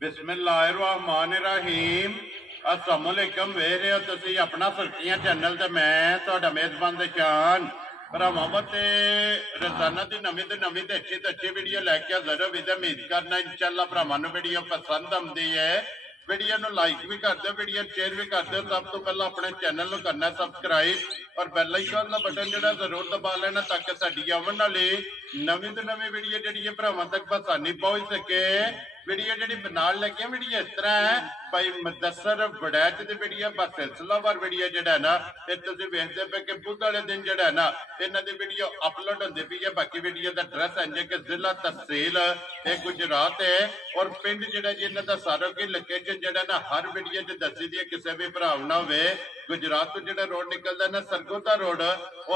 बिस्मिल्लाहिर्रहमानिर्रहीम अस्सलामुअलैकुम वेख रहे हो तुसी अपना सुर्खियां चैनल ते मैं तुहाडा मेजबान दशान भरावां ते रोजाना की नवी तो अच्छी वीडियो लैके हाजिर हो। उम्मीद करना इंशाअल्लाह भरावां नूं वीडियो पसंद आउंदी है। वीडियो नूं लाइक भी कर दो, वीडियो शेयर भी कर दो। सब तो पहला अपने चैनल नूं करना सबसक्राइब और बैल आइकन का बटन जो जरूर दबा लेना ताकि साडी आउण वाली नवी तो नवी वीडियो जी भरावां तक बसानी पहुंच सके। वीडियो जी नाल लगे वीडियो इस तरह है भाई मुदस्सर वड़ैच की वीडियो बस सिलसिलावार वीडियो जो है ना ये तुम वेखते पे कि बुध वाले दिन जो है ना इन्हों की वीडियो अपलोड होती पी है। बाकी वीडियो का एड्रैस है कि जिला तहसील ये गुजरात है और पिंड जो जी इन्हों का सारा की लोकेशन जो ना हर वीडियो च दसी दी है। किसी भी भरा ना हो गुजरात तो जो रोड निकलता ना सरगोदा रोड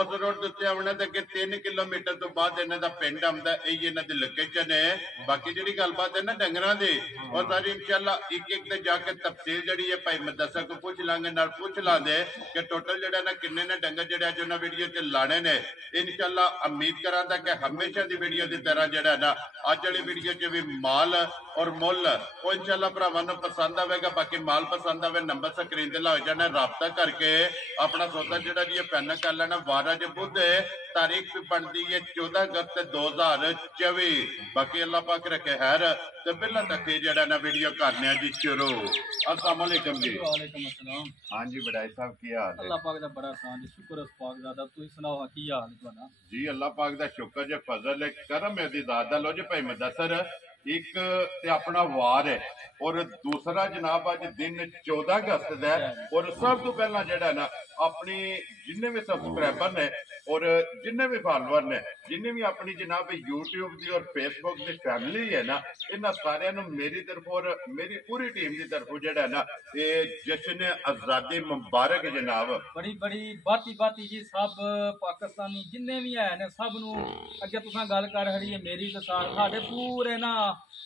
उस रोड के उत्ते आने तो अगे 3 किलोमीटर तो बाद इन्हों का पिंड आता यही इन्हों की लोकेशन है। बाकी जी गलबात है ना डंगरां दी और सारी इंशाअल्लाह एक एक ते जाके तफसील जी है भाई मुदस्सर को पूछ लांगे नाल पूछ लांगे कि टोटल जो ना किन्ने ने डंगर जो जो वीडियो च लाने ने। इंशाअल्लाह उम्मीद करांदा कि हमेशा की वीडियो की तरह जो ना अज वाली वीडियो च भी माल और मुल वो इंशाअल्लाह भरावां नूं पसंद आवेगा। बाकी माल पसंद आवे नंबर स्क्रीन ते लग जाना राबता करके अपना सौदा जो जी फाइनल कर लेना। वारा जो बुध तारीख भी बनती है 14 अगस्त 2024। बाकी अल्लाह पाक रखे खैर तो पहला तक जरा ना वीडियो करने जी शुरू। अस्सलाम वालेकुम जी। वालेकुम अस्सलाम। हाँ जी बड़ाई साहब की हाल है? अल्लाह पाक दा बड़ा आसान जी, शुक्र उस पाक दा। तुसीं सुनाओ की हाल है तुहाडा? जी अल्लाह पाक दा शुक्र जे फजल है करम है दी दात दा। लो जी भाई मुदस्सर एक ते अपना वार है और दूसरा जनाब अज दिन 14 अगस्त का है। और सब तो पहला जड़ा ना अपनी जिन्ने भी सबसक्राइबर ने और जिन्ने भी फॉलोअर ने जिन्हें भी अपनी जनाब यूट्यूब की और फेसबुक की फैमिली है ना इन्होंने सारे मेरी तरफ और मेरी पूरी टीम की तरफ जड़ा ना ये जश्न आजादी मुबारक जनाब। बड़ी बड़ी बाती बाती जी सब पाकिस्तानी जिन्ने भी है ने सब नू अगे तुसां गल कर खड़ी है मेरी ते साडे पूरे ना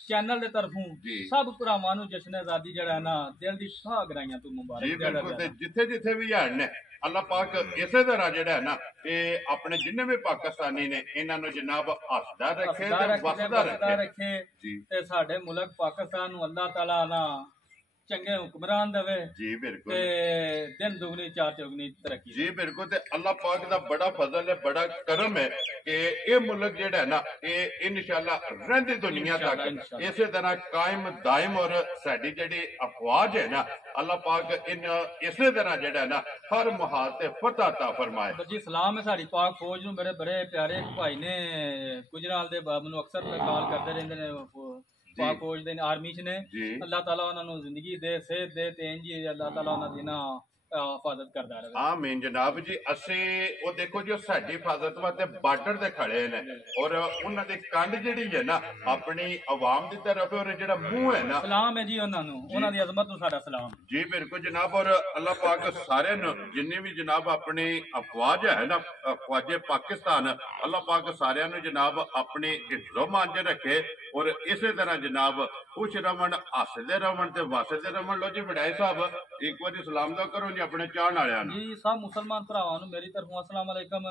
चैनल दे तरफों सब भरावां नू जश्न आजादी जड़ा ना दिल दी शाह गराइयां तू मुबारक। जी बिल्कुल जिथे जिथे भी है अल्लाह पाक इसे तरह जड़ा है ना ये अपने जिन्ने भी पाकिस्तानी ने इन्होंने जनाब हसदा रखे वसदा रखे ते साडे मुल्क पाकिस्तान नू अल्लाह ताला ना चंगे हुक्मरान देवे जी बिल्कुल दिन दुगनी चार चौगनी तरक्की जी बिल्कुल। ते अल्लाह पाक दा बड़ा फजल है बड़ा करम है कि ये मुल्क जेड़ा है ना ये इंशाअल्लाह रहंदी दुनिया तक इसे तरह कायम दायम और साडी जेड़ी अफवाज है ना अल्लाह पाक इन इसे तरह जेड़ा है ना हर मुहाल ते फतह अता फरमाए। जी सलाम है साडी पाक फौज नू। मेरे बड़े प्यारे भाई ने गुजराल दे मैनू अक्सर कॉल करते रहंदे ने पाक फौज दे आर्मी च ने। अल्लाह ताला उन्हां नू जिंदगी दे सेहत दे ते इंज अल्लाह ताला उन्हां दी ना हिफाजत करदा रहे। आमीन जनाब जी। असी वो देखो जो साडी हिफाजत वास्ते बार्डर ते खड़े ने और उन्हां दी कंड जेड़ी है ना अपनी आवाम दी तरफ और जेड़ा मुंह है ना सलाम है जी उन्हां नू, उन्हां दी अजमत नू साडा सलाम जी बिल्कुल जनाब। और अल्लाह पाक सारे जिन्नी भी जनाब अपनी अफवाज है ना अफवाजे पाकिस्तान अल्लाह पाक सारे जनाब अपनी इज्जो मान च रखे और इसे तरह जनाब खुश रवन हसदे रवन ते वसदे रवन। लो जी वड़ाई साहब एक बार सलाम दा करो जी अपने चाहण वालियां नूं। जी सब मुसलमान भरावां नूं मेरी तरफों अस्सलाम वालेकुम।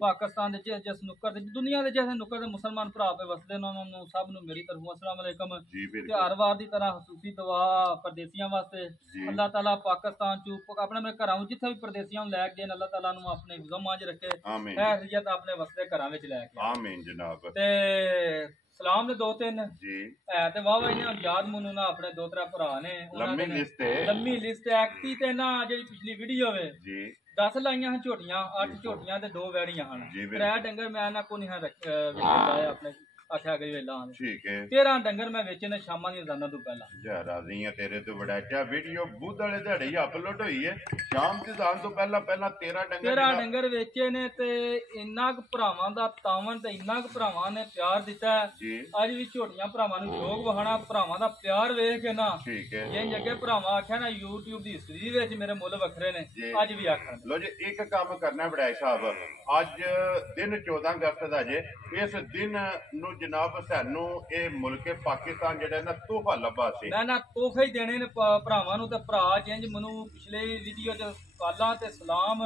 पाकिस्तान दे जिस नुक्कर ते दुनिया दे जिस नुक्कर दे मुसलमान भरा पे वसदे ने उन्हां नूं सब नूं मेरी तरफों अस्सलाम वालेकुम। ते हर वार दी तरह खसूसी दुआ परदेसियां वास्ते अल्लाह ताला पाकिस्तान चू अपने मेरे घरां जिथे भी परदेसियां लै गए अल्लाह ताला नूं अपने गुज़म च रखे खैरियत अपने वसदे घरां विच लै के आमीन जनाब। ते सलाम ने दो तीन है ते वाह इन्हां याद मनु ना अपने दो त्रै भरा ने लम्मी लिस्ट एक्टी ते ना जेडी पिछली वीडियो वे 10 लाइयां हैं झोटियां 8 झोटियां ते 2 वैड़ियां हैं। त्रै डंगर मैं ना को नहीं रखे अपने आख्या गई वेला ठीक है 13 डंगर मैं वेचने शामां दी अज़ानां तो पहला जा राज़ी है तेरे तो बड़ा अच्छा वीडियो बुध वाले दिहाड़े ही अपलोड हुई है शाम दी अज़ान तो पहला 13 डंगर वेचे ने ते इन्ना क भरावां दा तावन ते इन्ना क भरावां ने प्यार दिता है। अज भी झोटियां भरावां नूं शौक वहाना भरावां दा प्यार वेख के ना ठीक है जिंज अगे भरावां आख्या ना यूट्यूब दी हिस्ट्री विच मेरे मुल वखरे ने अज भी आखन। लो जी एक काम करना बड़ाई साहब अज दिन 14 अगस्त दा जे इस दिन नूं जनाब सानू ये मुल्क पाकिस्तान जेड़ा ना तोहफा लभा सी ना तोहफे ही देने ने भरावां नूं ते भरा जिंज मनु पिछले वीडियो च कालां ते सलाम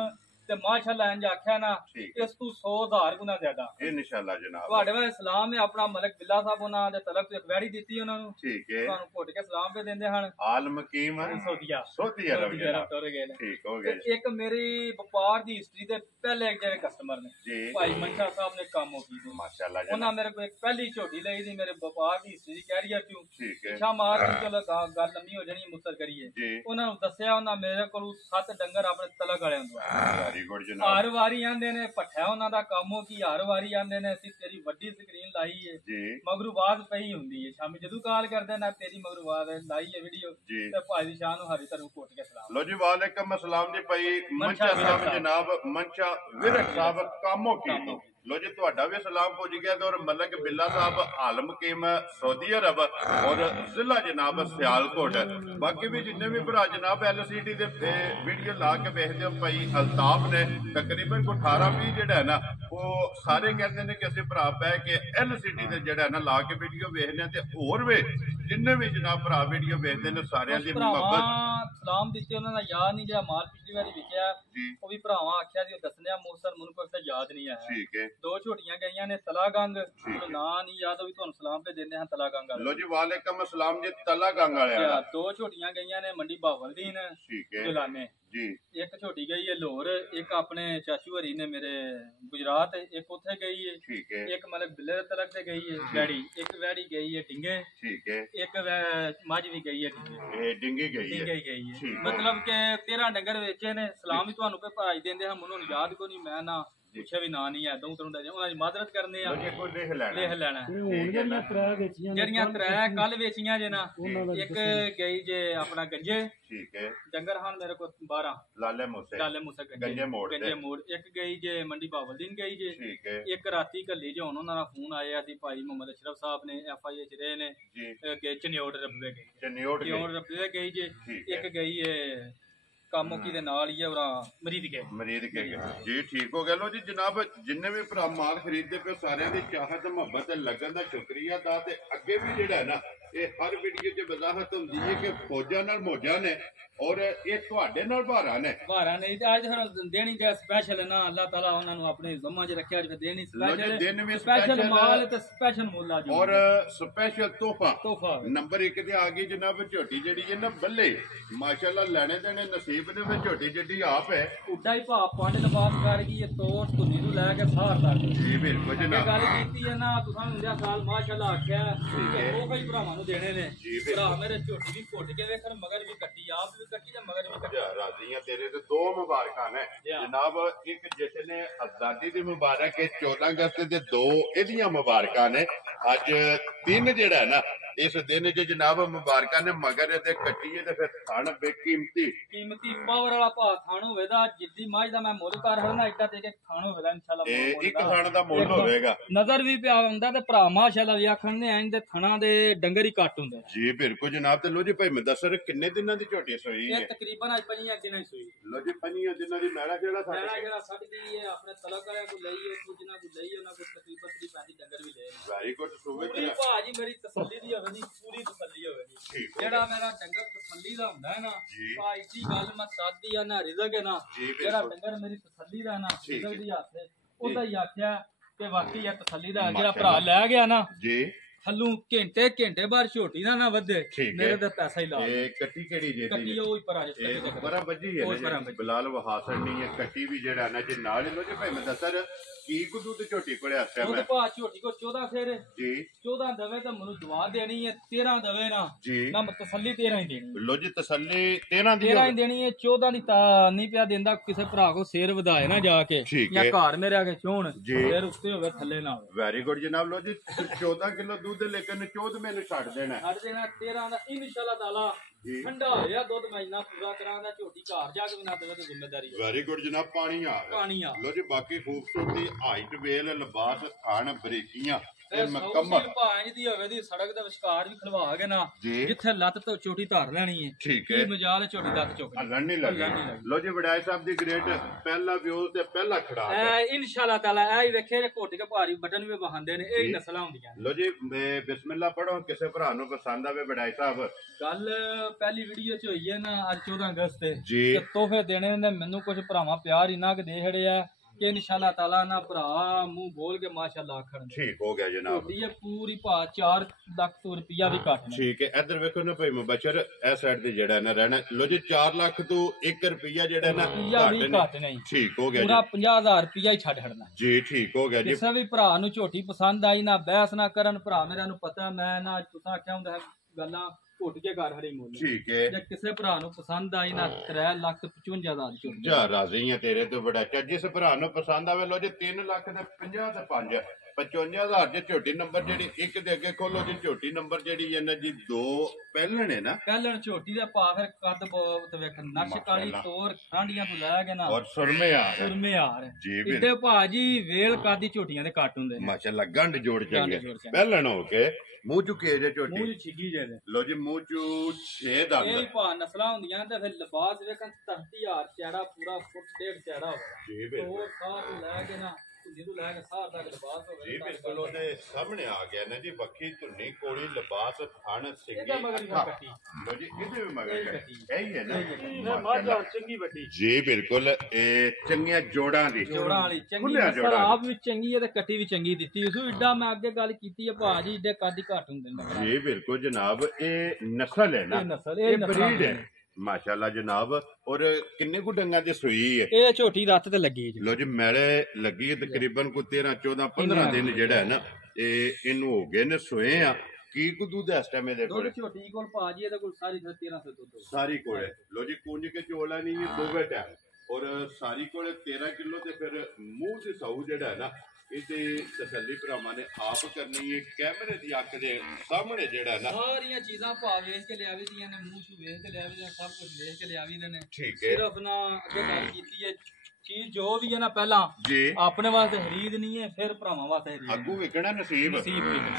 ਤੇ ਮਾਸ਼ਾਅੱਲਾ ਇੰਜ ਆਖਿਆ ਨਾ ਇਸ ਤੋਂ 100,000 ਗੁਣਾ ਜ਼ਿਆਦਾ ਇਨਸ਼ਾਅੱਲਾ ਜਨਾਬ ਤੁਹਾਡੇ ਵਾਲੇ ਸਲਾਮ ਹੈ ਆਪਣਾ ਮਲਕ ਬਿੱਲਾ ਸਾਹਿਬ ਉਹਨਾਂ ਦੇ ਤਲਕ ਤੋਂ ਇੱਕ ਵੈੜੀ ਦਿੱਤੀ ਉਹਨਾਂ ਨੂੰ ਠੀਕ ਹੈ ਤੁਹਾਨੂੰ ਘੁੱਟ ਕੇ ਸਲਾਮ ਤੇ ਦਿੰਦੇ ਹਨ ਆਲਮ ਕੀਮ ਸੌਦੀ ਅਰਬ ਠੀਕ ਹੋ ਗਿਆ ਇੱਕ ਮੇਰੀ ਵਪਾਰ ਦੀ ਹਿਸਟਰੀ ਦੇ ਪਹਿਲੇ ਜਿਹੜੇ ਕਸਟਮਰ ਨੇ ਭਾਈ ਮੰਸ਼ਾ ਸਾਹਿਬ ਨੇ ਕੰਮ ਕੀਤੀ ਮਾਸ਼ਾਅੱਲਾ ਉਹਨਾਂ ਮੇਰੇ ਕੋਲ ਇੱਕ ਪਹਿਲੀ ਝੋਟੀ ਲਈ ਸੀ ਮੇਰੇ ਵਪਾਰ ਦੀ ਹਿਸਟਰੀ ਕੈਰੀਅਰ ਚੋਂ ਪਿਛਾ ਮਾਰ ਕੇ ਚਲੋ ਗੱਲ ਲੰਮੀ ਹੋ ਜਾਣੀ ਮੁੱਤਰ ਕਰੀਏ ਉਹਨਾਂ ਨੂੰ ਦੱਸਿਆ ਉਹਨਾਂ ਮੇਰੇ ਕੋਲ 7 ਡੰਗਰ ਆਪਣੇ ਤਲਕ ਵਾਲਿਆਂ ਤੋਂ ਵੈਰੀ ਗੁੱਡ ਜਨਾਬ ਹਰ ਵਾਰੀ ਆਂਦੇ ਨੇ ਭੱਠਾ ਉਹਨਾਂ ਦਾ ਕੰਮ ਹੋ ਕੀ ਹਰ ਵਾਰੀ ਆਂਦੇ ਨੇ ਅਸੀਂ ਤੇਰੀ ਵੱਡੀ ਸਕਰੀਨ ਲਾਈ ਏ ਮਗਰੂ ਬਾਤ ਪਈ ਹੁੰਦੀ ਏ ਸ਼ਾਮੀ ਜਦੋਂ ਕਾਲ ਕਰਦੇ ਨਾ ਤੇਰੀ ਮਗਰੂ ਬਾਤ ਲਾਈ ਏ ਵੀਡੀਓ ਤੇ ਭਾਈ ਦੀ ਸ਼ਾਨ ਨੂੰ ਹਰੀ ਤਰ੍ਹਾਂ ਕੋਟ ਕੇ ਸਲਾਮ ਲੋ ਜੀ ਵਾਲੇਕਮ ਅਸਲਾਮ ਜੀ ਭਾਈ ਮੰਸ਼ਾ ਸਾਹਿਬ ਜਨਾਬ ਮੰਸ਼ਾ ਵਿਰਕ ਸਾਹਿਬ ਕਾਮੋ ਕੀ लो जी ਤੁਹਾਡਾ ਵੀ ਸਲਾਮ ਪੁੱਜ ਗਿਆ ਤੇ ਔਰ ਮਲਕ ਬਿੱਲਾ ਸਾਹਿਬ ਆਲਮ ਕੀਮ ਸਊਦੀ ਅਰਬ ਔਰ ਜ਼ਿਲ੍ਹਾ ਜਨਾਬ ਸਿਆਲਕੋਟ ਬਾਕੀ ਵੀ ਜਿੰਨੇ ਵੀ ਭਰਾ ਜਨਾਬ LCD ਦੇ ਵੀਡੀਓ ਲਾ ਕੇ ਵੇਖਦੇ ਹੋ ਭਾਈ ਅਲਤਾਫ ਨੇ ਤਕਰੀਬਨ 18-20 ਜਿਹੜਾ ਨਾ ਉਹ ਸਾਰੇ ਕਹਿੰਦੇ ਨੇ ਕਿ ਅਸੀਂ ਭਰਾ ਬਹਿ ਕੇ LCD ਦੇ ਜਿਹੜਾ ਨਾ ਲਾ ਕੇ ਵੀਡੀਓ ਵੇਖਦੇ ਆ ਤੇ ਹੋਰ ਵੀ ਜਿੰਨੇ ਵੀ ਜਨਾਬ ਭਰਾ ਵੀਡੀਓ ਵੇਖਦੇ ਨੇ ਸਾਰਿਆਂ ਦੀ ਮੁਹੱਬਤ ਸਲਾਮ ਦਿੱਤੇ ਉਹਨਾਂ ਦਾ ਯਾਦ ਨਹੀਂ ਜਿਹੜਾ ਮਾਲ ਪਿਛਲੀ ਵਾਰੀ ਵਿਕਿਆ ਉਹ ਵੀ ਭਰਾਵਾਂ ਆਖਿਆ ਸੀ ਉਹ ਦੱਸਣਿਆ ਮੋਸਰ ਮੈਨੂੰ ਕੋਈ ਤਾਂ ਯਾਦ ਨਹੀਂ ਆਇਆ ਠੀਕ ਹੈ 2 ਝੋਟੀਆਂ ਗਈਆਂ ਨੇ ਤਲਾਗੰਗ ਨਾਂ ਨਹੀਂ ਯਾਦ ਉਹ ਵੀ ਤੁਹਾਨੂੰ ਸਲਾਮ ਤੇ ਦਿੰਦੇ ਹਾਂ ਤਲਾਗੰਗ ਲੋ ਜੀ ਵਾਲੇਕਮ ਅਸਲਾਮ ਜੀ ਤਲਾਗੰਗ ਵਾਲਿਆ 2 ਝੋਟੀਆਂ ਗਈਆਂ ਨੇ ਮੰਡੀ ਬਾਵਲਦੀਨ ਠੀਕ ਹੈ ਜਲਾਨੇ ਜੀ ਇੱਕ ਝੋਟੀ ਗਈ ਹੈ ਲਾਹੌਰ ਇੱਕ ਆਪਣੇ ਚਾਚੂ ਹਰੀ ਨੇ ਮੇਰੇ ਗੁਜਰਾਤ ਇੱਕ ਉੱਥੇ ਗਈ ਹੈ ਠੀਕ ਹੈ ਇੱਕ ਮਤਲਬ ਬਿੱਲੇ ਦੇ ਤਲਕ ਤੇ ਗਈ ਹੈ ਵੈੜੀ ਇੱਕ ਵੈੜੀ ਗਈ ਹੈ ਢਿੰਗੇ ਠੀਕ ਹੈ ਇੱਕ ਮੱਝ ਵੀ ਗਈ ਹੈ ਢਿੰਗੇ ਇਹ ਢਿੰਗੀ ਗਈ ਹੈ ਮਤਲਬ ਕਿ 13 ਡੰਗਰ ਵੇਚੇ ਨੇ ਸਲਾਮ ਵੀ ਤੁਹਾਨੂੰ ਕੋਈ ਭਾਈ ਦਿੰਦੇ ਹਾਂ ਮੈਨੂੰ ਯਾਦ ਕੋ ਨਹੀਂ ਮੈਂ ਨਾ ਪੁੱਛਿਆ ਵੀ ਨਾਂ ਨਹੀਂ ਹੈ ਦੋ ਤਰ੍ਹਾਂ ਦੇ ਉਹਨਾਂ ਦੀ ਮਾਦਰਤ ਕਰਨੇ ਆ ਲਿਖ ਲੈਣਾ ਜਿਹੜੀਆਂ 3 ਕੱਲ ਵੇਚੀਆਂ ਜੇ ਨਾ ਇੱਕ ਗਈ ਜੇ ਆਪਣਾ ਗੰਜੇ ਠੀਕ ਹੈ ਡੰਗਰ ਹਨ ਮੇਰੇ ਕੋਲ 12 ਲਾਲੇ ਮੂਸੇ ਗੰਜੇ ਮੋੜ ਇੱਕ ਗਈ ਜੇ ਮੰਡੀ ਬਾਵਲਦੀਨ ਗਈ ਜੇ ਠੀਕ ਹੈ ਇੱਕ ਰਾਤੀ ਕੱਲੀ ਜੇ ਹੁਣ ਉਹਨਾਂ ਦਾ ਫੋਨ ਆਇਆ ਸੀ ਭਾਈ ਮੁਹੰਮਦ ਅਸ਼ਰਫ ਸਾਹਿਬ ਨੇ FIA ਚ ਰਹੇ ਨੇ ਕਿ ਚਨਿਓੜ ਰੱਬੇ ਗਈ ਜੇ ਇੱਕ ਗਈ ਹੈ ਕਾਮੋਕੀ ਦੇ ਨਾਲ ਹੀ ਹੈ ਉਹ ਮਰੀਦ ਕੇ ਜੀ ਠੀਕ ਹੋ ਗਿਆ ਲੋ ਜੀ ਜਨਾਬ ਜਿੰਨੇ ਵੀ ਭਰਾ ਮਾਲ ਖਰੀਦਦੇ ਪਏ ਸਾਰਿਆਂ ਦੀ ਚਾਹਤ ਮੁਹੱਬਤ ਤੇ ਲੱਗਣ ਦਾ ਸ਼ੁਕਰੀਆ ਦਾ ਤੇ ਅੱਗੇ ਵੀ ਜਿਹੜਾ ਨਾ ਇਹ ਹਰ ਵੀਡੀਓ 'ਚ ਵਜ਼ਾਹਤ ਹੁੰਦੀ ਹੈ ਕਿ ਫੌਜਾਂ ਨਾਲ ਮੌਜਾਂ ਨੇ ਔਰ ਇਹ ਤੁਹਾਡੇ ਨਾਲ ਭਾਰਾਂ ਨੇ ਤੇ ਅੱਜ ਦੇਣੀ ਜੇ ਸਪੈਸ਼ਲ ਨਾ ਅੱਲਾਹ ਤਾਲਾ ਉਹਨਾਂ ਨੂੰ ਆਪਣੇ ਜ਼ਮਾ 'ਚ ਰੱਖਿਆ ਜੇ ਦੇਣੀ ਸਪੈਸ਼ਲ ਮਾਲ ਤੇ ਸਪੈਸ਼ਲ ਮੁੱਲ ਆ ਜੀ ਔਰ ਸਪੈਸ਼ਲ ਤੋਹਫਾ ਨੰਬਰ 1 ਤੇ ਆ ਗਈ ਜਨਾਬ ਝੋਟੀ ਜਿਹੜੀ ਹੈ ਨਾ ਬੱਲੇ ਮਾਸ਼ਾਅੱਲਾ ਲੈਣੇ ਦੇਣੇ ਨਸੀਬ ਦੇ ਵਿੱਚ ਝੋਟੀ ਜਿੱਡੀ ਆਪ ਹੈ ਉੱਡਾ ਹੀ ਭਾਅ 5 ਲਬਾਸ ਕਰ ਗਈ ਇਹ ਤੋੜ ਧੁੰਨੀ ਨੂੰ ਲੈ ਕੇ ਸਾਰ ਤੱਕ ਜੀ ਬਿਲਕੁਲ ਜਨਾਬ ਗੱਲ ਕੀਤੀ ਹੈ ਨਾ ਤੁਸੀਂ ਹੁੰਦਿਆ ਸਾਲ ਮਾਸ਼ਾਅੱਲਾ ਆਖਿਆ ਉਹ ਕਈ ਭਰਾਵਾਂ ਨੂੰ ਦੇਣੇ ਨੇ ਭਰਾ ਮੇਰੇ ਝੋਟੀ ਵੀ ਘੁੱਟ ਕੇ ਵੇਖਣ ਮਗਰ ਵੀ ਕੱਟੀ ਆਪ ਵੀ ਕੱਟੀ ਤੇ ਮਗਰ ਵੀ ਕੱਟੀ ਰਾਜ਼ੀਆਂ ਤੇਰੇ ਤੇ 2 ਮੁਬਾਰਕਾਂ ਨੇ ਜਨਾਬ ਇੱਕ ਜਿਸ ਨੇ ਆਜ਼ਾਦੀ ਦੀ ਮੁਬਾਰਕ ਹੈ 14 ਅਗਸਤ ਦੇ 2 ਇਹਦੀਆਂ ਮੁਬਾਰਕਾਂ ਨੇ ਅੱਜ 3 ਜਿਹੜਾ ਨਾ ਇਸ ਦਿਨ ਚ ਜਨਾਬ ਮੁਬਾਰਕਾਂ ਨੇ ਮਗਰ ਤੇ ਕੱਟੀਏ ਤੇ ਫਿਰ ਥਣ ਬੇਕੀਮਤੀ ਪਾਵਰ ਵਾਲਾ ਭਾਅ ਥਣ ਹੋਵੇਗਾ ਜਿੱਦੀ ਮੱਝ ਦਾ ਮੈਂ ਮੁੱਲ ਕਰ ਰਿਹਾ ਨਾ ਇੱਦਾਂ ਤੇ ਕਿ ਥਣ ਹੋਵੇਗਾ ਇਨਸ਼ਾਅੱਲਾ ਇੱਕ ਥਣ ਦਾ ਮੁੱਲ ਹੋਵੇਗਾ ਨਜ਼ਰ ਵੀ ਪਿਆ ਹੁੰਦਾ ਤੇ ਭਰਾ ਮਾਸ਼ਾਅੱਲਾ ਵੀ ਆਖਣ ਨੇ ਐਂ ਦੇ ਥਣਾ ਦੇ ਡੰਗਰ ਹੀ ਘੱਟ ਹੁੰਦੇ ਜੀ ਬਿਲਕੁਲ ਜਨਾਬ ਤੇ ਲੋ ਜੀ ਭਾਈ ਮੁਦੱਸਰ ਕਿੰਨੇ ਦਿਨਾਂ ਦੀ ਝੋਟੀ ਸੋਈ ਹੈ ਇਹ ਤਕਰੀਬਨ ਅੱਜ 5 ਦਿਨਾਂ ਦੀ ਸੋਈ ਲੋ ਜੀ 5 ਦਿਨਾਂ ਦੀ ਮੈਲਾ ਜਿਹੜਾ ਛੱਡ ਗਈ ਹੈ ਆਪਣੇ ਤਲਕ ਵਾਲਿਆਂ ਕੋਲ ਲਈ ਹੈ ਕੁਝ ਨਾ ਕੁਝ ਲਈ ਉਹਨਾਂ ਕੋਲ ਤਕਰੀਬਨ 35 ਡੰਗਰ ਵੀ ਲਏ ਵੈਰੀ ਗੁੱਡ ਸੂਬੇ ਤੇ ਭਾਜੀ ਮੇਰੀ ਤਸੱਲੀ ਦੀ ਹੋਵੇ ਪੂਰੀ ਤਸੱਲੀ ਹੋਵੇ ਜਿਹੜਾ ਮੇਰਾ ਡੰਗਰ ਤਸੱਲੀ ਦਾ ਹੁੰਦਾ ਹੈ ਨਾ ਭਾਈ ਜੀ ਗੱਲ ਮੈਂ ਸਾਦੀ ਆ ਨਾ ਰਿਜ਼ਕ ਹੈ ਨਾ ਜਿਹੜਾ ਡੰਗਰ ਮੇਰੀ ਤਸੱਲੀ ਦਾ ਨਾ ਰਿਜ਼ਕ ਦੀ ਹੱਥ ਹੈ ਉਹਦਾ ਹੀ ਆਖਿਆ ਕਿ ਵਾਕਈ ਆ ਤਸੱਲੀ ਦਾ ਜਿਹੜਾ ਭਰਾ ਲੈ ਗਿਆ ਨਾ ਜੀ ਥੱਲੂ ਘੰਟੇ ਬਾਅਦ ਝੋਟੀ ਨਾ ਵਧੇ ਮੇਰੇ ਤੇ ਪੈਸਾ ਹੀ ਲਾ ਇਹ ਕੱਟੀ ਕਿਹੜੀ ਜੇ ਕੱਟੀ ਉਹ ਹੀ ਪਰਾਂ ਬਰਾ ਵੱਜੀ ਹੈ ਬਲਾਲ ਵਹਾਸਣ ਨਹੀਂ ਹੈ ਕੱਟੀ ਵੀ ਜਿਹੜਾ ਨਾ ਜੇ ਨਾਲ ਲੋ ਜੇ ਭਾਈ ਮੈਂ ਦੱਸਰ ਕੀ ਕੁਦੂ ਤੇ ਝੋਟੀ ਕੋਲੇ ਆਸਿਆ ਮੈਂ ਭਾ ਝੋਟੀ ਕੋ 14 ਫੇਰ ਜੀ 14 ਦਵੇ ਤਾਂ ਮੈਨੂੰ ਜਵਾਬ ਦੇਣੀ ਹੈ 13 ਦਵੇ ਨਾ ਨਾ ਤਸੱਲੀ 13 ਹੀ ਦੇਣੀ ਲੋ ਜੀ ਤਸੱਲੀ 13 ਦੀ ਦੇਣੀ ਹੈ 14 ਦੀ ਤਾਂ ਨਹੀਂ ਪਿਆ ਦਿੰਦਾ ਕਿਸੇ ਭਰਾ ਕੋ ਸ਼ੇਰ ਵਧਾਏ ਨਾ ਜਾ ਕੇ ਜਾਂ ਘਰ ਮੇਰੇ ਆ ਕੇ ਚੋਣ ਫੇਰ ਉੱਤੇ ਹੋਵੇ ਥੱਲੇ ਨਾ ਹੋਵੇ ਵੈਰੀ ਗੁੱਡ ਜਨਾਬ ਲੋ ਜੀ 14 ਕਿਲੋ ਦੁੱਧ ਲੇਕਿਨ 14 ਮੈਨੂੰ ਛੱਡ ਦੇਣਾ 13 ਦਾ ਇਨਸ਼ਾਅੱਲਾ ਤਾਲਾ ਠੰਡਾ ਹੋਇਆ ਦੁੱਧ ਮੈਂ ਇੰਨਾ ਪੂਰਾ ਕਰਾਂਗਾ ਝੋਟੀ ਘਰ ਜਾ ਕੇ ਬਣਾ ਦੇਵੇ ਤੇ ਜ਼ਿੰਮੇਵਾਰੀ ਵੈਰੀ ਗੁੱਡ ਜਨਾਬ ਪਾਣੀ ਆ ਲੋ ਜੀ ਬਾਕੀ ਖੂਬਸੂਰਤੀ ਹਾਈਟ ਵੇਲ ਲਿਬਾਸ ਥਣ ਬਰੀਕੀਆਂ ਮੁਕੰਮਲ ਭਾਂਜ ਦੀ ਹੋਵੇ ਦੀ ਸੜਕ ਦੇ ਵਿਚਕਾਰ ਵੀ ਖਲਵਾ ਕੇ ਨਾ ਜਿੱਥੇ ਲੱਤ ਤੋਂ ਚੋਟੀ ਧਾਰ ਲੈਣੀ ਹੈ ਠੀਕ ਹੈ ਮਜਾਲ ਚੋਟੀ ਲੱਤ ਚੁੱਕ ਹੱਲਣ ਨਹੀਂ ਲੱਗੀ ਲੋ ਜੀ ਵਡਾਈ ਸਾਹਿਬ ਦੀ ਗ੍ਰੇਟ ਪਹਿਲਾ ਵਿਊ ਤੇ ਪਹਿਲਾ ਖੜਾ ਹੈ ਇਨਸ਼ਾਅੱਲਾ ਤਾਲਾ ਇਹ ਹੀ ਵੇਖੇ ਜੇ ਘੋਟ ਕੇ ਭਾਰੀ ਬਟਨ ਵੀ ਬਹਾਂਦੇ ਨੇ ਇਹ ਹੀ ਨਸਲਾਂ ਹੁੰਦੀਆਂ ਲੋ ਜੀ ਬਿਸਮਿਲ੍ਲਾ ਪੜੋ ਕਿਸੇ ਭਰਾ ਨੂੰ ਪਸੰਦ ਆਵੇ ਵਡਾਈ ਸਾਹਿਬ ਗੱਲ ਪਹਿਲੀ ਵੀਡੀਓ ਚ ਹੋਈ ਹੈ ਨਾ ਅੱਜ 14 ਅਗਸਤ ਤੇ ਤੋਹਫੇ ਦੇਣੇ ਨੇ ਮੈਨੂੰ ਕੁਝ ਭਰਾਵਾਂ ਪਿਆਰ ਇਨਾ ਕਿ ਦੇ ਛੜਿਆ ਕਿ ਇਨਸ਼ਾਅੱਲਾ ਤਾਲਾ ਨਾ ਭਰਾ ਮੂੰਹ ਬੋਲ ਕੇ ਮਾਸ਼ਾਅੱਲਾ ਆਖਣ ਠੀਕ ਹੋ ਗਿਆ ਜਨਾਬ ਇਹ ਪੂਰੀ ਭਾ 4 ਲੱਖ ਤੋਂ ਰੁਪਿਆ ਵੀ ਘੱਟ ਠੀਕ ਹੈ ਇੱਧਰ ਵੇਖੋ ਨਾ ਭਾਈ ਮੁਬਸ਼ਰ ਇਹ ਸਾਈਡ ਤੇ ਜਿਹੜਾ ਨਾ ਰਹਿਣਾ ਲੋ ਜੀ 4 ਲੱਖ ਤੋਂ 1 ਰੁਪਿਆ ਜਿਹੜਾ ਨਾ ਘੱਟ ਨਹੀਂ ਠੀਕ ਹੋ ਗਿਆ ਪੂਰਾ 50000 ਰੁਪਿਆ ਹੀ ਛੱਡ ਹੜਨਾ ਜੀ ਠੀਕ ਹੋ ਗਿਆ ਜੀ ਕਿਸੇ ਵੀ ਭਰਾ ਨੂੰ ਝੋਟੀ ਪਸੰਦ ਆਈ ਨਾ ਬਹਿਸ ਨਾ ਕਰਨ ਭਰਾ ਮੇਰਾ ਨੂੰ ਪਤਾ ਮੈਂ ਨਾ ਤੁਸੀਂ ਆਖਿਆ ਹੁੰਦਾ ਗੱਲਾਂ ਘੁੱਟ ਕੇ ਘਰ ਹਰੀ ਮੁੱਲ ਠੀਕ ਹੈ ਜੇ ਕਿਸੇ ਭਰਾ ਨੂੰ ਪਸੰਦ ਆਈ ਨਾ 3,55,000 ਝੋਟੀ ਜਾ ਰਾਜ਼ੀ ਆ ਤੇਰੇ ਤੋਂ ਬੜਾ ਜਿਸ ਭਰਾ ਨੂੰ ਪਸੰਦ ਆਵੇ ਲੋ ਜੀ 3 ਲੱਖ ਤੇ 50 ਤੇ 5 55,000 ਦੀ ਝੋਟੀ ਨੰਬਰ ਜਿਹੜੀ ਇੱਕ ਦੇ ਅੱਗੇ ਖੋਲੋ ਜੀ ਝੋਟੀ ਨੰਬਰ ਜਿਹੜੀ ਹੈ ਨਾ ਜੀ 2 ਪਹਿਲਣ ਹੈ ਨਾ ਪਹਿਲਣ ਝੋਟੀ ਦਾ ਪਾ ਫਿਰ ਕੱਦ ਬਹੁਤ ਵੇਖ ਨਕਸ਼ ਕਾਲੀ ਤੋਰ ਖਾਂਡੀਆਂ ਤੋਂ ਲੈ ਕੇ ਨਾ ਔਰ ਸੁਰਮੇ ਆ ਜੀ ਇੱਡੇ ਭਾਜੀ ਵੇਲ ਕਾਦੀ ਝੋਟੀਆਂ ਦੇ ਕੱਟ ਹੁੰਦੇ ਨੇ ਮਾਸ਼ਾਅੱਲਾ ਗੰਢ ਜੋੜ ਚੰਗੇ ਪਹਿਲਣ ਹੋ ਕੇ ਮੂੰਹ ਚੁੱਕੇ ਜੇ ਝੋਟੀ ਮੂੰਹ ਛਿੱਗੀ ਜੇ ਲੋ ਜੀ ਮੂੰਹ ਚੂ 6 ਦੰਦ ਇਹ ਭਾ ਨਸਲਾਂ ਹੁੰਦੀਆਂ ਤੇ ਫਿਰ ਲਿਬਾਸ ਵੇਖਣ 30000 ਚਿਹਰਾ ਪੂਰਾ ਫੁੱਟ ਡੇਢ ਚਿਹਰਾ ਹੋਵੇ ਜੀ ਬਿਲਕੁਲ ਉਹ ਸਾਹ ਲੈ ਕੇ ਨਾ ਜਿਹਨੂੰ ਲੈ ਕੇ ਸਾਹ ਤੱਕ ਲਿਬਾਸ ਹੋਵੇ ਜੀ ਬਿਲਕੁਲ ਉਹਦੇ ਸਾਹਮਣੇ ਆ ਗਿਆ ਨਾ ਜੀ ਬੱਖੀ ਧੁੰਨੀ ਕੋਲੀ ਲਿਬਾਸ ਥਣ ਸਿੰਗੀ ਇਹਦਾ ਮਗਰ ਵੀ ਕੱਟੀ ਲੋ ਜੀ ਇਹਦੇ ਵੀ ਮਗਰ ਕੱਟੀ ਇਹੀ ਹੈ ਨਾ ਮਾਝਾ ਚੰਗੀ ਵੱਡੀ ਜੀ ਬਿਲਕੁਲ ਇਹ ਚੰਗੀਆਂ ਜੋੜਾਂ ਵਾਲੀ ਚੰਗੀ ਨਸਲ ਆਪ ਵੀ ਚੰਗੀ ਹੈ ਤੇ ਕੱਟੀ ਵੀ ਚੰਗੀ ਦਿੱਤੀ ਉਸ ਏਡਾ ਮੈਂ ਅੱਗੇ ਗੱਲ ਕੀਤੀ ਹੈ ਭਾਜੀ ਏਡੇ ਕਾਦੀ ਘੱਟ ਹੁੰਦੇ ਨੇ ਜੀ ਬਿਲਕੁਲ ਜਨਾਬ ਇਹ ਨਸਲ ਹੈ ਨਾ ਇਹ ਬਰੀਡ ਹੈ ਮਾਸ਼ਾਅੱਲਾ ਜਨਾਬ ਔਰ ਕਿੰਨੇ ਕੁ ਡੰਗਾਂ ਦੀ ਸੂਈ ਹੈ ਇਹ ਝੋਟੀ ਰੱਤ ਤੇ ਲੱਗੀ ਲੋ ਜੀ ਮੈਲੇ ਲੱਗੀ ਤਕਰੀਬਨ ਕੋ 13 14 15 ਦਿਨ ਜਿਹੜਾ ਹੈ ਨਾ ਇਹ ਇਹਨੂੰ ਹੋ ਗਏ ਨੇ ਸੋਏ ਆ ਕੀ ਕੁ ਦੁੱਧ ਇਸ ਟਾਈਮ ਇਹਦੇ ਕੋਲ ਝੋਟੀ ਕੋਲ ਭਾਜੀ ਇਹਦੇ ਕੋਲ ਸਾਰੀ 1300 ਦੁੱਧ ਸਾਰੀ ਕੋਲ ਲੋ ਜੀ ਕੁੰਜ ਕੇ ਚੋਲਾ ਨਹੀਂ ਇਹ ਦੋਵੇਂ ਟਾਈਮ ਔਰ ਸਾਰੀ ਕੋਲ 13 ਕਿਲੋ ਤੇ ਫਿਰ ਮੂੰਹ ਦੇ ਸਾਊ ਜਿਹੜਾ ਹੈ ਨਾ ਇਹਦੇ ਤਸੱਲੀ ਭਰਾਵਾਂ ਨੇ ਆਪ ਕਰਨੀ ਹੈ ਕੈਮਰੇ ਦੀ ਅੱਖ ਦੇ ਸਾਹਮਣੇ ਜਿਹੜਾ ਨਾ ਸਾਰੀਆਂ ਚੀਜ਼ਾਂ ਭਾ ਵੇਖ ਕੇ ਲਿਆਵੀ ਦੀਆਂ ਨੇ ਮੂੰਹ ਛੂ ਵੇਖ ਕੇ ਲਿਆਵੀ ਦੀਆਂ ਸਭ ਕੁਝ ਵੇਖ ਕੇ ਲਿਆਵੀ ਦੇ ਨੇ ਠੀਕ ਹੈ ਸਿਰਫ ਨਾ ਅੱਗੇ ਗੱਲ ਕੀਤੀ ਹੈ ਚੀਜ਼ ਜੋ ਵੀ ਹੈ ਨਾ ਪਹਿਲਾਂ ਜੀ ਆਪਣੇ ਵਾਸਤੇ ਖਰੀਦ ਨਹੀਂ ਹੈ ਫਿਰ ਭਰਾਵਾਂ ਵਾਸਤੇ ਖਰੀਦ ਅੱਗੂ ਵਿਕਣਾ ਨਸੀਬ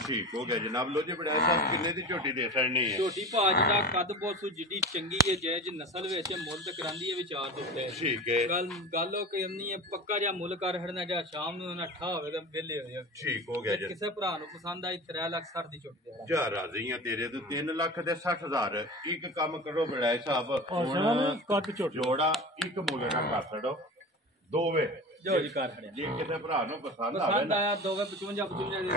ਠੀਕ ਹੋ ਗਿਆ ਜਨਾਬ ਲੋ ਜੀ ਬੜਾ ਸਾਹਿਬ ਕਿੰਨੇ ਦੀ ਝੋਟੀ ਦੇ ਛੜਨੀ ਹੈ ਝੋਟੀ ਭਾ ਜਿਹੜਾ ਕੱਦ ਬਹੁਤ ਸੂ ਜਿੱਡੀ ਚੰਗੀ ਹੈ ਜੈਜ ਨਸਲ ਵਿੱਚ ਮੁੱਲ ਤੇ ਕਰਾਂਦੀ ਹੈ ਵਿਚਾਰ ਦੇ ਉੱਤੇ ਠੀਕ ਹੈ ਗੱਲ ਉਹ ਕਰਨੀ ਹੈ ਪੱਕਾ ਜਿਹਾ ਮੁੱਲ ਕਰ ਹੜਨਾ ਜਾਂ ਸ਼ਾਮ ਨੂੰ ਨਾ ਠਾ ਹੋਵੇ ਤਾਂ ਵਿਹਲੇ ਹੋਏ ਠੀਕ ਹੋ ਗਿਆ ਜੀ ਕਿਸੇ ਭਰਾ ਨੂੰ ਪਸੰਦ ਆਈ 3,60,000 ਦੀ ਝੋਟੀ ਦੇ ਜਾ ਰਾਜ਼ੀ ਆ ਤੇਰੇ ਤੋਂ 3,60,000 ਇੱਕ ਕੰਮ ਕਰੋ ਬੜਾ ਸਾਹਿਬ ਕੱਦ ਜੋੜਾ ਇੱਕ ਮੁੱਲ ਨਾ ਕਰ ਛੜੋ ਦੋਵੇਂ ਜੋ ਜੀ ਕਰ ਖੜਿਆ ਜੇ ਕਿਸੇ ਭਰਾ ਨੂੰ ਪਸੰਦ ਆਇਆ ਦੋਵੇਂ 55 ਦੀ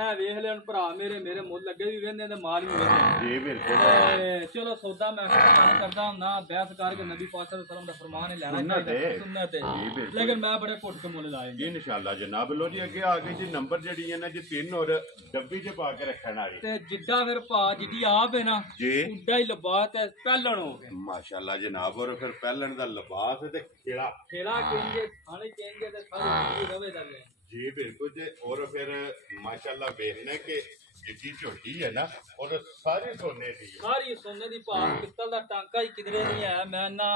ਇਹ ਵੇਖ ਲੈਣ ਭਰਾ ਮੇਰੇ ਮੁੱਲ ਲੱਗੇ ਵੀ ਵੇਂਦੇ ਤੇ ਮਾਲ ਵੀ ਵੇਂਦੇ ਜੀ ਬਿਲਕੁਲ ਚਲੋ ਸੌਦਾ ਮੈਂ ਕੰਮ ਕਰਦਾ ਨਾ ਬਹਿਸ ਕਰਕੇ ਨਬੀ ਪਾਕ ਸੱਲੱਲਾਹੁ ਅਲੈਹਿ ਵਸੱਲਮ ਦਾ ਫਰਮਾਨ ਲੈਣਾ ਚਾਹੀਦਾ ਸੁਨਨਤ ਹੈ ਲੇਕਿਨ ਮੈਂ ਬੜੇ ਘੁੱਟ ਕੇ ਮੁੱਲ ਲਾਏ ਜੀ ਇਨਸ਼ਾਅੱਲਾ ਜਨਾਬ ਲੋ ਜੀ ਅੱਗੇ ਆ ਗਈ ਜੀ ਨੰਬਰ ਜਿਹੜੀ ਹੈ ਨਾ ਜੀ 3 ਔਰ ਡੱਬੀ 'ਚ ਪਾ ਕੇ ਰੱਖਣ ਵਾਲੀ ਤੇ ਜਿੱਡਾ ਫਿਰ ਭਾ ਜਿੱਡੀ ਆਪ ਹੈ ਨਾ ਜੀ ਉੱਡਾ ਹੀ ਲਿਬਾਸ ਤੇ ਪਹਿਲਣ ਹੋ ਗਿਆ ਮਾਸ਼ਾਅੱਲਾ ਜਨਾਬ ਔਰ ਫਿਰ ਪਹਿਲਣ ਦਾ ਲਿਬਾਸ ਤੇ ਖੇਲਾ ਕਹਿੰਦੇ ਖਾਣੇ ਕਹਿੰਦੇ ਤੇ ਸਾਰੀ ਰਵੇ ਦਾ ਜੀ ਬਿਲਕੁਲ ਜੀ ਔਰ ਫਿਰ ਮਾਸ਼ਾਅੱਲਾ ਵੇਖਣਾ ਕਿ ਜਿੱਡੀ ਝੋਟੀ ਹੈ ਨਾ ਔਰ ਸਾਰੀ ਸੋਨੇ ਦੀ ਭਾਵ ਪਿੱਤਲ ਦਾ ਟਾਂਕਾ ਹੀ ਕਿਧਰੇ ਨਹੀਂ ਆਇਆ ਮੈਂ ਨਾ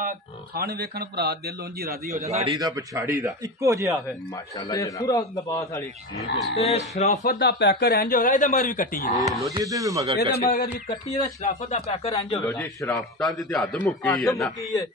ਖਾਣ ਵੇਖਣ ਭਰਾ ਦਿਲ ਉਂਝ ਰਾਜ਼ੀ ਹੋ ਜਾਂਦਾ ਗਾੜੀ ਦਾ ਪਛਾੜੀ ਦਾ ਇੱਕੋ ਜਿਹਾ ਫਿਰ ਮਾਸ਼ਾਅੱਲਾ ਜਨਾਬ ਪੂਰਾ ਲਿਬਾਸ ਵਾਲੀ ਤੇ ਸ਼ਰਾਫਤ ਦਾ ਪੈਕਰ ਇੰਜ ਹੋਇਆ ਇਹਦੇ ਮਗਰ ਵੀ ਕੱਟੀ ਹੈ ਲੋ ਜੀ ਇਹਦੇ ਮਗਰ ਵੀ ਕੱਟੀ ਇਹਦਾ ਸ਼ਰਾਫਤ ਦਾ ਪੈਕਰ ਇੰਜ ਹੋਇਆ ਲੋ ਜੀ ਸ਼ਰਾਫਤਾਂ ਦੀ ਤੇ ਹੱਦ ਮੁੱਕੀ ਹੈ ਨਾ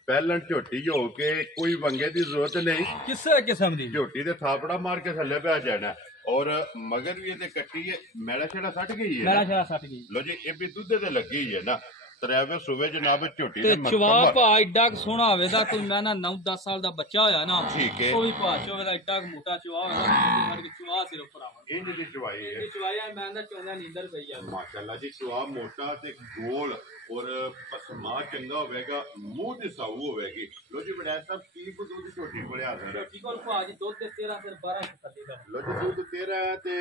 ਪਹਿਲਣ ਝੋਟੀ ਹੋ ਕੇ ਕੋਈ ਵੰਗੇ ਦੀ ਜ਼ਰੂਰਤ ਨਹੀਂ ਕਿਸੇ ਕਿਸਮ ਦੀ ਝੋਟੀ ਦੇ ਥਾਪੜਾ ਮਾਰ ਕੇ ਥੱਲੇ ਪੈ ਜਾਣਾ ਔਰ ਮਗਰ ਵੀ ਇਹਦੇ ਕੱਟੀ ਹੈ ਮੈਲਾ ਛੇੜਾ ਸੱਟ ਗਈ ਹੈ ਲੋ ਜੀ ਇਹ ਵੀ ਦੁੱਧ ਤੇ ਲੱਗੀ ਹੈ ਨਾ ਤਰਾਵੇ ਸੂਵੇ ਜਨਾਬ ਝੋਟੀ ਤੇ ਚਵਾ ਭਾ ਏਡਾ ਸੋਹਣਾ ਹੋਵੇ ਦਾ ਕੋਈ ਮੈਂ ਨਾ 9-10 ਸਾਲ ਦਾ ਬੱਚਾ ਹੋਇਆ ਨਾ ਠੀਕ ਹੈ ਉਹ ਵੀ ਭਾ ਚੋਵੇ ਦਾ ਏਡਾ ਮੋਟਾ ਚਵਾ ਹੋਇਆ ਨਾ ਚਵਾ ਸਿਰ ਭਰਾਵਾ ਇੰਜ ਦੀ ਚਵਾਈ ਹੈ ਇਹ ਚਵਾਈ ਮੈਂ ਨਾ ਚੋਂਦਾ ਨੀਂਦਰ ਪਈ ਆ ਮਾਸ਼ਾਅੱਲਾ ਜੀ ਚਵਾ ਮੋਟਾ ਤੇ ਗੋਲ ਔਰ ਪਸਮਾ ਚੰਗਾ ਹੋਵੇਗਾ ਮੂੰਹ ਦੀ ਸਾਊ ਹੋਵੇਗੀ ਲੋ ਜੀ ਬੜਾ ਸਾਹਿਬ ਕੀ ਦੁੱਧ ਦੀ ਝੋਟੀ ਕੋਲੇ ਆ ਰਿਹਾ ਝੋਟੀ ਕੋਲ ਭਾ ਜੀ ਦੁੱਧ ਤੇ 13 ਫਿਰ 12 ਥੱਲੀ ਦਾ ਲੋ ਜੀ ਦੁੱਧ 13 ਤੇ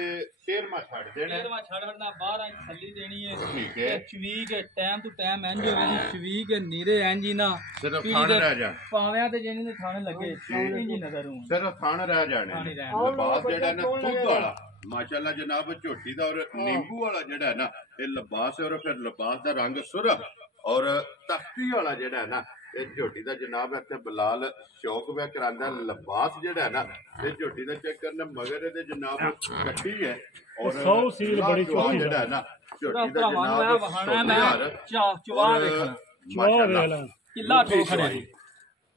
13ਵਾਂ ਛੱਡ ਦੇਣਾ 13ਵਾਂ ਛੱਡਣਾ 12 ਥੱਲੀ ਦੇਣੀ ਹੈ ਠੀਕ ਹੈ ਚਵੀਕ ਟਾਈਮ ਟੂ ਟਾਈਮ ਇੰਜ ਹੋਵੇ ਚਵੀਕ ਨੀਰੇ ਇੰਜ ਹੀ ਨਾ ਸਿਰਫ ਥਾਣ ਰਹਿ ਜਾ ਪਾਵਿਆਂ ਤੇ ਜਿਹਨੇ ਥਾਣੇ ਲੱਗੇ ਇੰਜ ਹੀ ਨਜ਼ਰ ਹੋਣ ਸਿਰਫ ਥਾਣ ਰਹਿ ਜਾਣੇ ਲਿਬਾਸ ਜਿਹੜਾ ਨਾ ਦੁੱਧ ਵਾਲਾ ਮਾਸ਼ਾਅੱਲਾ ਜਨਾਬ ਝੋਟੀ ਦਾ ਔਰ ਨਿੰਬੂ ਵਾਲਾ ਜਿਹੜਾ ਨਾ ਇਹ ਲਿਬਾਸ ਔਰ ਫਿਰ ਲਿਬਾਸ ਦਾ ਰੰਗ ਸੁਰਖ ਔਰ ਤਖਤੀ ਵਾਲਾ ਜਿਹੜਾ ਨਾ ਇਹ ਝੋਟੀ ਦਾ ਜਨਾਬ ਇੱਥੇ ਬਲਾਲ ਸ਼ੌਕ ਵਿਆ ਕਰਾਂਦਾ ਲਿਬਾਸ ਜਿਹੜਾ ਹੈ ਨਾ ਇਹ ਝੋਟੀ ਦਾ ਚੈੱਕ ਕਰਨਾ ਮਗਰ ਇਹਦੇ ਜਨਾਬ ਕੱਟੀ ਹੈ ਔਰ ਸੌ ਸੀਲ ਬੜੀ ਚੋਟੀ ਜਿਹੜਾ ਹੈ ਨਾ ਝੋਟੀ ਦਾ ਜਨਾਬ ਵਹਾਣਾ ਮੈਂ ਚਵਾ ਦੇਖਣਾ ਚਵਾ ਕਿੱਲਾ ਠੋਖੜੇ ਜੀ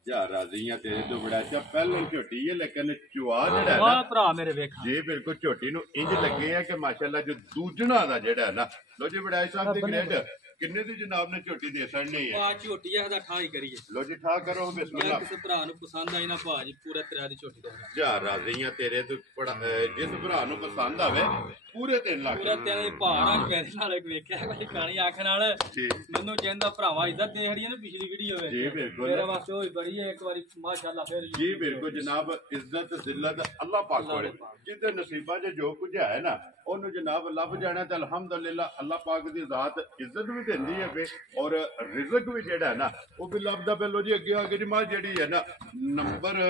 ਯਾਰ ਰਾਜ਼ੀਆਂ ਤੇਰੇ ਤੋਂ ਬੜਾ ਅੱਛਾ ਪਹਿਲਾਂ ਝੋਟੀ ਹੈ ਲੇਕਿਨ ਚੁਆ ਜਿਹੜਾ ਹੈ ਵਾਹ ਨਾ ਭਰਾ ਮੇਰੇ ਵੇਖ ਜੀ ਬਿਲਕੁਲ ਝੋਟੀ ਨੂੰ ਇੰਜ ਲੱਗੇ ਆ ਕਿ ਮਾਸ਼ਾਅੱਲਾ ਜੋ ਦੂਜਣਾ ਦਾ ਜਿਹੜਾ ਹੈ ਨਾ ਲੋ ਜੀ ਬੜਾਈ ਸਾਹਿਬ ਦੀ ਗ੍ਰੇਡ ਕਿੰਨੇ ਦੀ ਜਨਾਬ ਨੇ ਝੋਟੀ ਦੇ ਸੜਨੀ ਹੈ ਆ ਝੋਟੀ ਆ ਦਾ ਠਾਈ ਕਰੀਏ ਲੋ ਜੀ ਠਾ ਕਰੋ ਬਿਸਮਿਲ੍ਲਾ ਕਿਸੇ ਭਰਾ ਨੂੰ ਪਸੰਦ ਆਈ ਨਾ ਭਾਜੀ ਪੂਰੇ ਤੇਰਾ ਦੀ ਝੋਟੀ ਦਾ ਯਾਰ ਰਾਜ਼ੀਆਂ ਤੇਰੇ ਤੋਂ ਬੜਾ ਜਿਸ ਭਰਾ ਨੂੰ ਪਸੰਦ ਆਵੇ ਪੂਰੇ 3 ਲੱਖ ਪੂਰੇ ਤੇਰੇ ਭਾਰਾਂ ਪੈਸੇ ਨਾਲ ਵੇਖਿਆ ਕੋਈ ਕਾਣੀ ਆਖਣ ਨਾਲ ਮੈਨੂੰ ਕਹਿੰਦਾ ਭਰਾਵਾ ਇੱਜ਼ਤ ਦੇਖ ਰਹੀ ਹੈ ਨਾ ਪਿਛਲੀ ਵੀਡੀਓ ਵਿੱਚ ਜੀ ਬਿਲਕੁਲ ਮੇਰੇ ਵਾਸਤੇ ਹੋਈ ਬੜੀ ਹੈ ਇੱਕ ਵਾਰੀ ਮਾਸ਼ਾਅੱਲਾ ਫਿਰ ਜੀ ਬਿਲਕੁਲ ਜਨਾਬ ਇੱਜ਼ਤ ਜ਼ਿਲਤ ਅੱਲਾਹ ਪਾਕ ਕੋਲੇ ਜਿਹਦੇ ਨਸੀਬਾਂ 'ਚ ਜੋ ਕੁਝ ਹੈ ਨਾ ਉਹਨੂੰ ਜਨਾਬ ਲੱਭ ਜਾਣਾ ਤੇ ਅਲਹਮਦੁਲਿਲਾ ਅੱਲਾਹ ਪਾਕ ਦੀ ਜ਼ਾਤ ਇੱਜ਼ਤ ਵੀ ਦਿੰਦੀ ਹੈ ਵੇ ਔਰ ਰਿਜ਼ਕ ਵੀ ਜਿਹੜਾ ਨਾ ਉਹ ਵੀ ਲੱਭਦਾ ਪਹਿਲੋ ਜੀ ਅੱਗੇ ਦੀ ਮਾਂ ਜਿਹੜੀ ਹੈ ਨਾ ਨੰਬਰ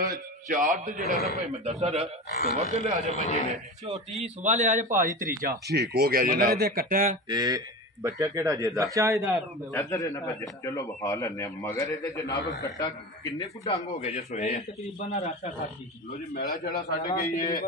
4 ਤੇ ਜਿਹੜਾ ਨਾ ਭਾਈ ਮਦਸਰ ਸੁਬਾ ਕੇ ਲਿਆ ਜਾ ਭਾਜੀ ਨੇ ਝੋਟੀ ਸੁਬਾ ਲਿਆ ਜੇ ਭਾਜੀ ਤਰੀਜਾ ਠੀਕ ਹੋ ਗਿਆ ਮਗਰ ਇਹਦੇ ਕੱਟਾ ਇਹ ਬੱਚਾ ਕਿਹੜਾ ਜੇ ਦਾ ਬੱਚਾ ਇਹਦਾ ਇੱਧਰ ਇਹਨਾਂ ਬੱਚੇ ਚਲੋ ਵਿਖਾ ਲੈਣੇ ਮਗਰ ਇਹਦੇ ਜਨਾਬ ਕੱਟਾ ਕਿੰਨੇ ਕੁ ਡੰਗ ਹੋ ਗਏ ਜੇ ਸੋਏ ਤਕਰੀਬਨ ਰਾਸ਼ਾ ਖਾਦੀ ਲੋ ਜੀ ਮੈਲਾ ਜਿਹੜਾ ਛੱਡ ਗਈ ਏ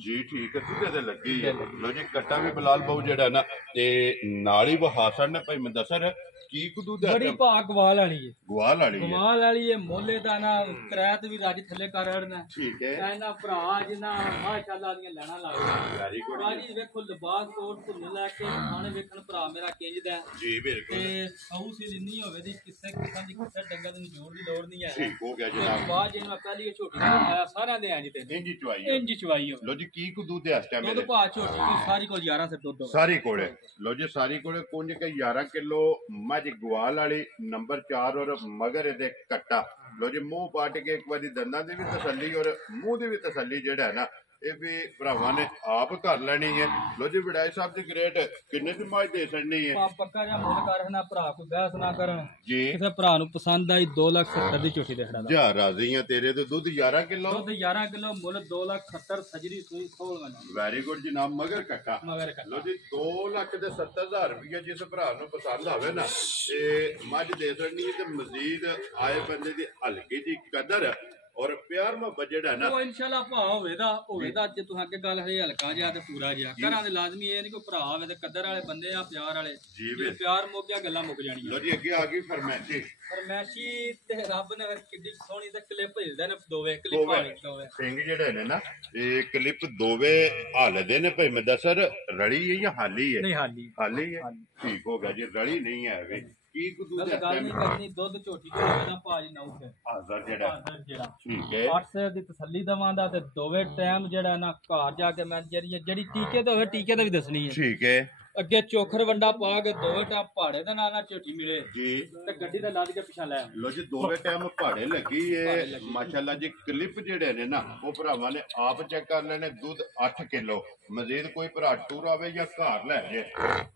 ਜੀ ਠੀਕ ਹੈ ਸਿੱਧੇ ਤੇ ਲੱਗੀ ਹੈ ਲੋ ਜੀ ਕੱਟਾ ਵੀ ਬਲਾਲ ਬਾਊ ਜਿਹੜਾ ਨਾ ਤੇ ਨਾਲ ਹੀ ਬਹਾਸਨ ਨੇ ਭਾਈ ਮਦਸਰ ਕੀ ਕੁਦੂ ਦਾ ਬੜੀ ਭਾਗ ਗਵਾਲ ਵਾਲੀ ਹੈ ਗਵਾਲ ਵਾਲੀ ਹੈ ਮੋਲੇ ਦਾ ਨਾ ਕਿਰਾਇਤ ਵੀ ਰਾਜ ਥੱਲੇ ਕਰ ਹੜਨਾ ਠੀਕ ਹੈ ਇਹਨਾਂ ਭਰਾ ਜਿਨ੍ਹਾਂ ਮਾਸ਼ਾਅੱਲਾ ਦੀਆਂ ਲੈਣਾ ਲੱਗਦਾ ਵੈਰੀ ਗੁੱਡ ਬਾਜੀ ਵੇਖੋ ਲਿਬਾਸ ਕੋਟ ਤੋਂ ਲੈ ਕੇ ਖਾਣੇ ਵੇਖਣ ਭਰਾ ਮੇਰਾ ਕਿੰਜਦਾ ਜੀ ਬਿਲਕੁਲ ਤੇ ਸੌ ਸੀ ਇੰਨੀ ਹੋਵੇ ਦੀ ਕਿਸੇ ਕਿਸਾਂ ਦੀ ਕਿਸੇ ਡੰਗਰ ਨੂੰ ਜੋੜ ਦੀ ਲੋੜ ਨਹੀਂ ਹੈ ਠੀਕ ਹੋ ਗਿਆ ਜਨਾਬ ਬਾਅਦ ਜੇ ਮੈਂ ਪਹਿਲੀ ਝੋਟੀ ਆਇਆ ਸਾਰਿਆਂ ਦੇ ਇੰਜ ਤੇ ਇੰਜੀ ਚਵਾਈ ਇੰਜ ਚਵਾਈ ਹੋਵੇ ਲੋ ਜੀ ਕੀ ਕੁਦੂ ਦੇ ਇਸ ਟਾਈਮ ਦੁੱਧ ਭਾ ਝੋਟੀ ਦੀ ਸਾਰੀ ਕੋਲ 11 ਸੇ ਦੁੱਧ ਸਾਰੀ ਕੋਲੇ ਲੋ ਜੀ ਸਾਰੀ ਕੋਲੇ ਕੁੰਜ ਕੇ 11 ਕਿਲੋ ਮੱਝ ਗਵਾਲ ਵਾਲੀ ਨੰਬਰ 4 ਔਰ ਮਗਰ ਇਹਦੇ ਕੱਟਾ ਲੋ ਜੀ ਮੂੰਹ ਪਾਟ ਕੇ ਇੱਕ ਵਾਰੀ ਦੰਦਾਂ ਦੀ ਵੀ ਤਸੱਲੀ ਔਰ ਮੂੰਹ ਦੀ ਵੀ ਤਸੱਲੀ ਜਿਹੜਾ ਹੈ ਨਾ ਇਹ ਵੀ ਭਰਾਵਾਂ ਨੇ ਆਪ ਕਰ ਲੈਣੀ ਹੈ ਲੋ ਜੀ ਵਡਾਈ ਸਾਹਿਬ ਦੀ ਗ੍ਰੇਡ ਕਿੰਨੇ ਦੀ ਮਾਝ ਦੇ ਛੱਡਣੀ ਹੈ ਪੱਕਾ ਜਾਂ ਮੁੱਲ ਕਰਨਾ ਭਰਾ ਕੋਈ ਬਹਿਸ ਨਾ ਕਰਨ ਜੀ ਕਿਸੇ ਭਰਾ ਨੂੰ ਪਸੰਦ ਆਈ 2,70,000 ਦੀ ਝੋਟੀ ਦੇ ਖੜਾ ਜਾ ਰਾਜ਼ੀ ਆ ਤੇਰੇ ਤੋਂ ਦੁੱਧ 11 ਕਿਲੋ ਦੁੱਧ 11 ਕਿਲੋ ਮੁੱਲ 2,70,000 ਸਜਰੀ ਸੂਈ ਖੋਲ ਵਾਲਾ ਵੈਰੀ ਗੁੱਡ ਜਨਾਬ ਮਗਰ ਕੱਟਾ ਲੋ ਜੀ 2,70,000 ਰੁਪਏ ਜਿਸ ਭਰਾ ਨੂੰ ਪਸੰਦ ਆਵੇ ਨਾ ਤੇ ਮੱਝ ਦੇ ਛੱਡਣੀ ਤੇ ਮਜ਼ੀਦ ਆਏ ਬੰਦੇ ਦੀ ਹਲਕੀ ਜੀ ਕਦਰ ਔਰ ਪਿਆਰ ਮੁਹੱਬਤ ਜਿਹੜਾ ਨਾ ਉਹ ਇਨਸ਼ਾਅੱਲਾ ਭਾ ਹੋਵੇਦਾ ਜੇ ਤੂੰ ਅੱਗੇ ਗੱਲ ਹੈ ਹਲਕਾ ਜਿਹਾ ਤੇ ਪੂਰਾ ਜਿਹਾ ਘਰਾਂ ਦੇ ਲਾਜ਼ਮੀ ਇਹ ਨਹੀਂ ਕੋਈ ਭਰਾ ਹੋਵੇ ਤੇ ਕਦਰ ਵਾਲੇ ਬੰਦੇ ਆ ਪਿਆਰ ਵਾਲੇ ਜੇ ਪਿਆਰ ਮੁੱਕ ਗਿਆ ਗੱਲਾਂ ਮੁੱਕ ਜਾਣੀਆਂ ਲੋ ਜੀ ਅੱਗੇ ਆ ਗਈ ਫਰਮੈਸ਼ੀ ਤੇ ਰੱਬ ਨੇ ਕਿੱਡੀ ਸੋਹਣੀ ਤੇ ਕਲਿੱਪ ਹਿਲਦੇ ਨੇ ਦੋਵੇਂ ਕਲਿੱਪ ਦੋਵੇਂ ਸਿੰਘ ਜਿਹੜੇ ਨੇ ਨਾ ਇਹ ਕਲਿੱਪ ਦੋਵੇਂ ਹਾਲਦੇ ਨੇ ਭਾਈ ਮਦਸਰ ਰਲੀ ਹੈ ਜਾਂ ਹਾਲੀ ਹੈ ਨਹੀਂ ਹਾਲੀ ਹੈ ਠੀਕ ਹੋ ਗਿਆ ਜੀ ਰਲੀ ਨਹੀਂ ਹੈ ਵੇ ਕੀ ਕੁਦੂ ਦਾ ਗੱਲ ਨਹੀਂ ਕਰਨੀ ਦੁੱਧ ਝੋਟੀ ਦਾ ਭਾਜੀ ਨਾਉ ਹੈ ਹਾਜ਼ਰ ਜਿਹੜਾ ਠੀਕ ਹੈ 800 ਦੀ ਤਸੱਲੀ ਦਵਾਂਦਾ ਤੇ ਦੋਵੇਂ ਟਾਈਮ ਜਿਹੜਾ ਨਾ ਘਰ ਜਾ ਕੇ ਮੈਂ ਜਿਹੜੀ ਟੀਕੇ ਤੇ ਹੋਵੇ ਟੀਕੇ ਤੇ ਵੀ ਦੱਸਣੀ ਹੈ ਠੀਕ ਹੈ ਅੱਗੇ ਚੋਖਰ ਵੰਡਾ ਪਾ ਕੇ ਦੋਵੇਂ ਟਾਈਮ ਪਹਾੜੇ ਦੇ ਨਾਲ ਝੋਟੀ ਮਿਲੇ ਜੀ ਤੇ ਗੱਡੀ ਦਾ ਲੱਦ ਕੇ ਪਿਛਾ ਲੈ ਲੋ ਜੀ ਦੋਵੇਂ ਟਾਈਮ ਪਹਾੜੇ ਲੱਗੀ ਏ ਮਾਸ਼ਾਅੱਲਾ ਜੀ ਕਲਿੱਪ ਜਿਹੜੇ ਨੇ ਨਾ ਉਹ ਭਰਾਵਾਂ ਨੇ ਆਪ ਚੈੱਕ ਕਰ ਲੈਣੇ ਦੁੱਧ 8 ਕਿਲੋ ਮਜ਼ੀਦ ਕੋਈ ਭਰਾ ਟੂਰ ਆਵੇ ਜਾਂ ਘਰ ਲੈ ਜੇ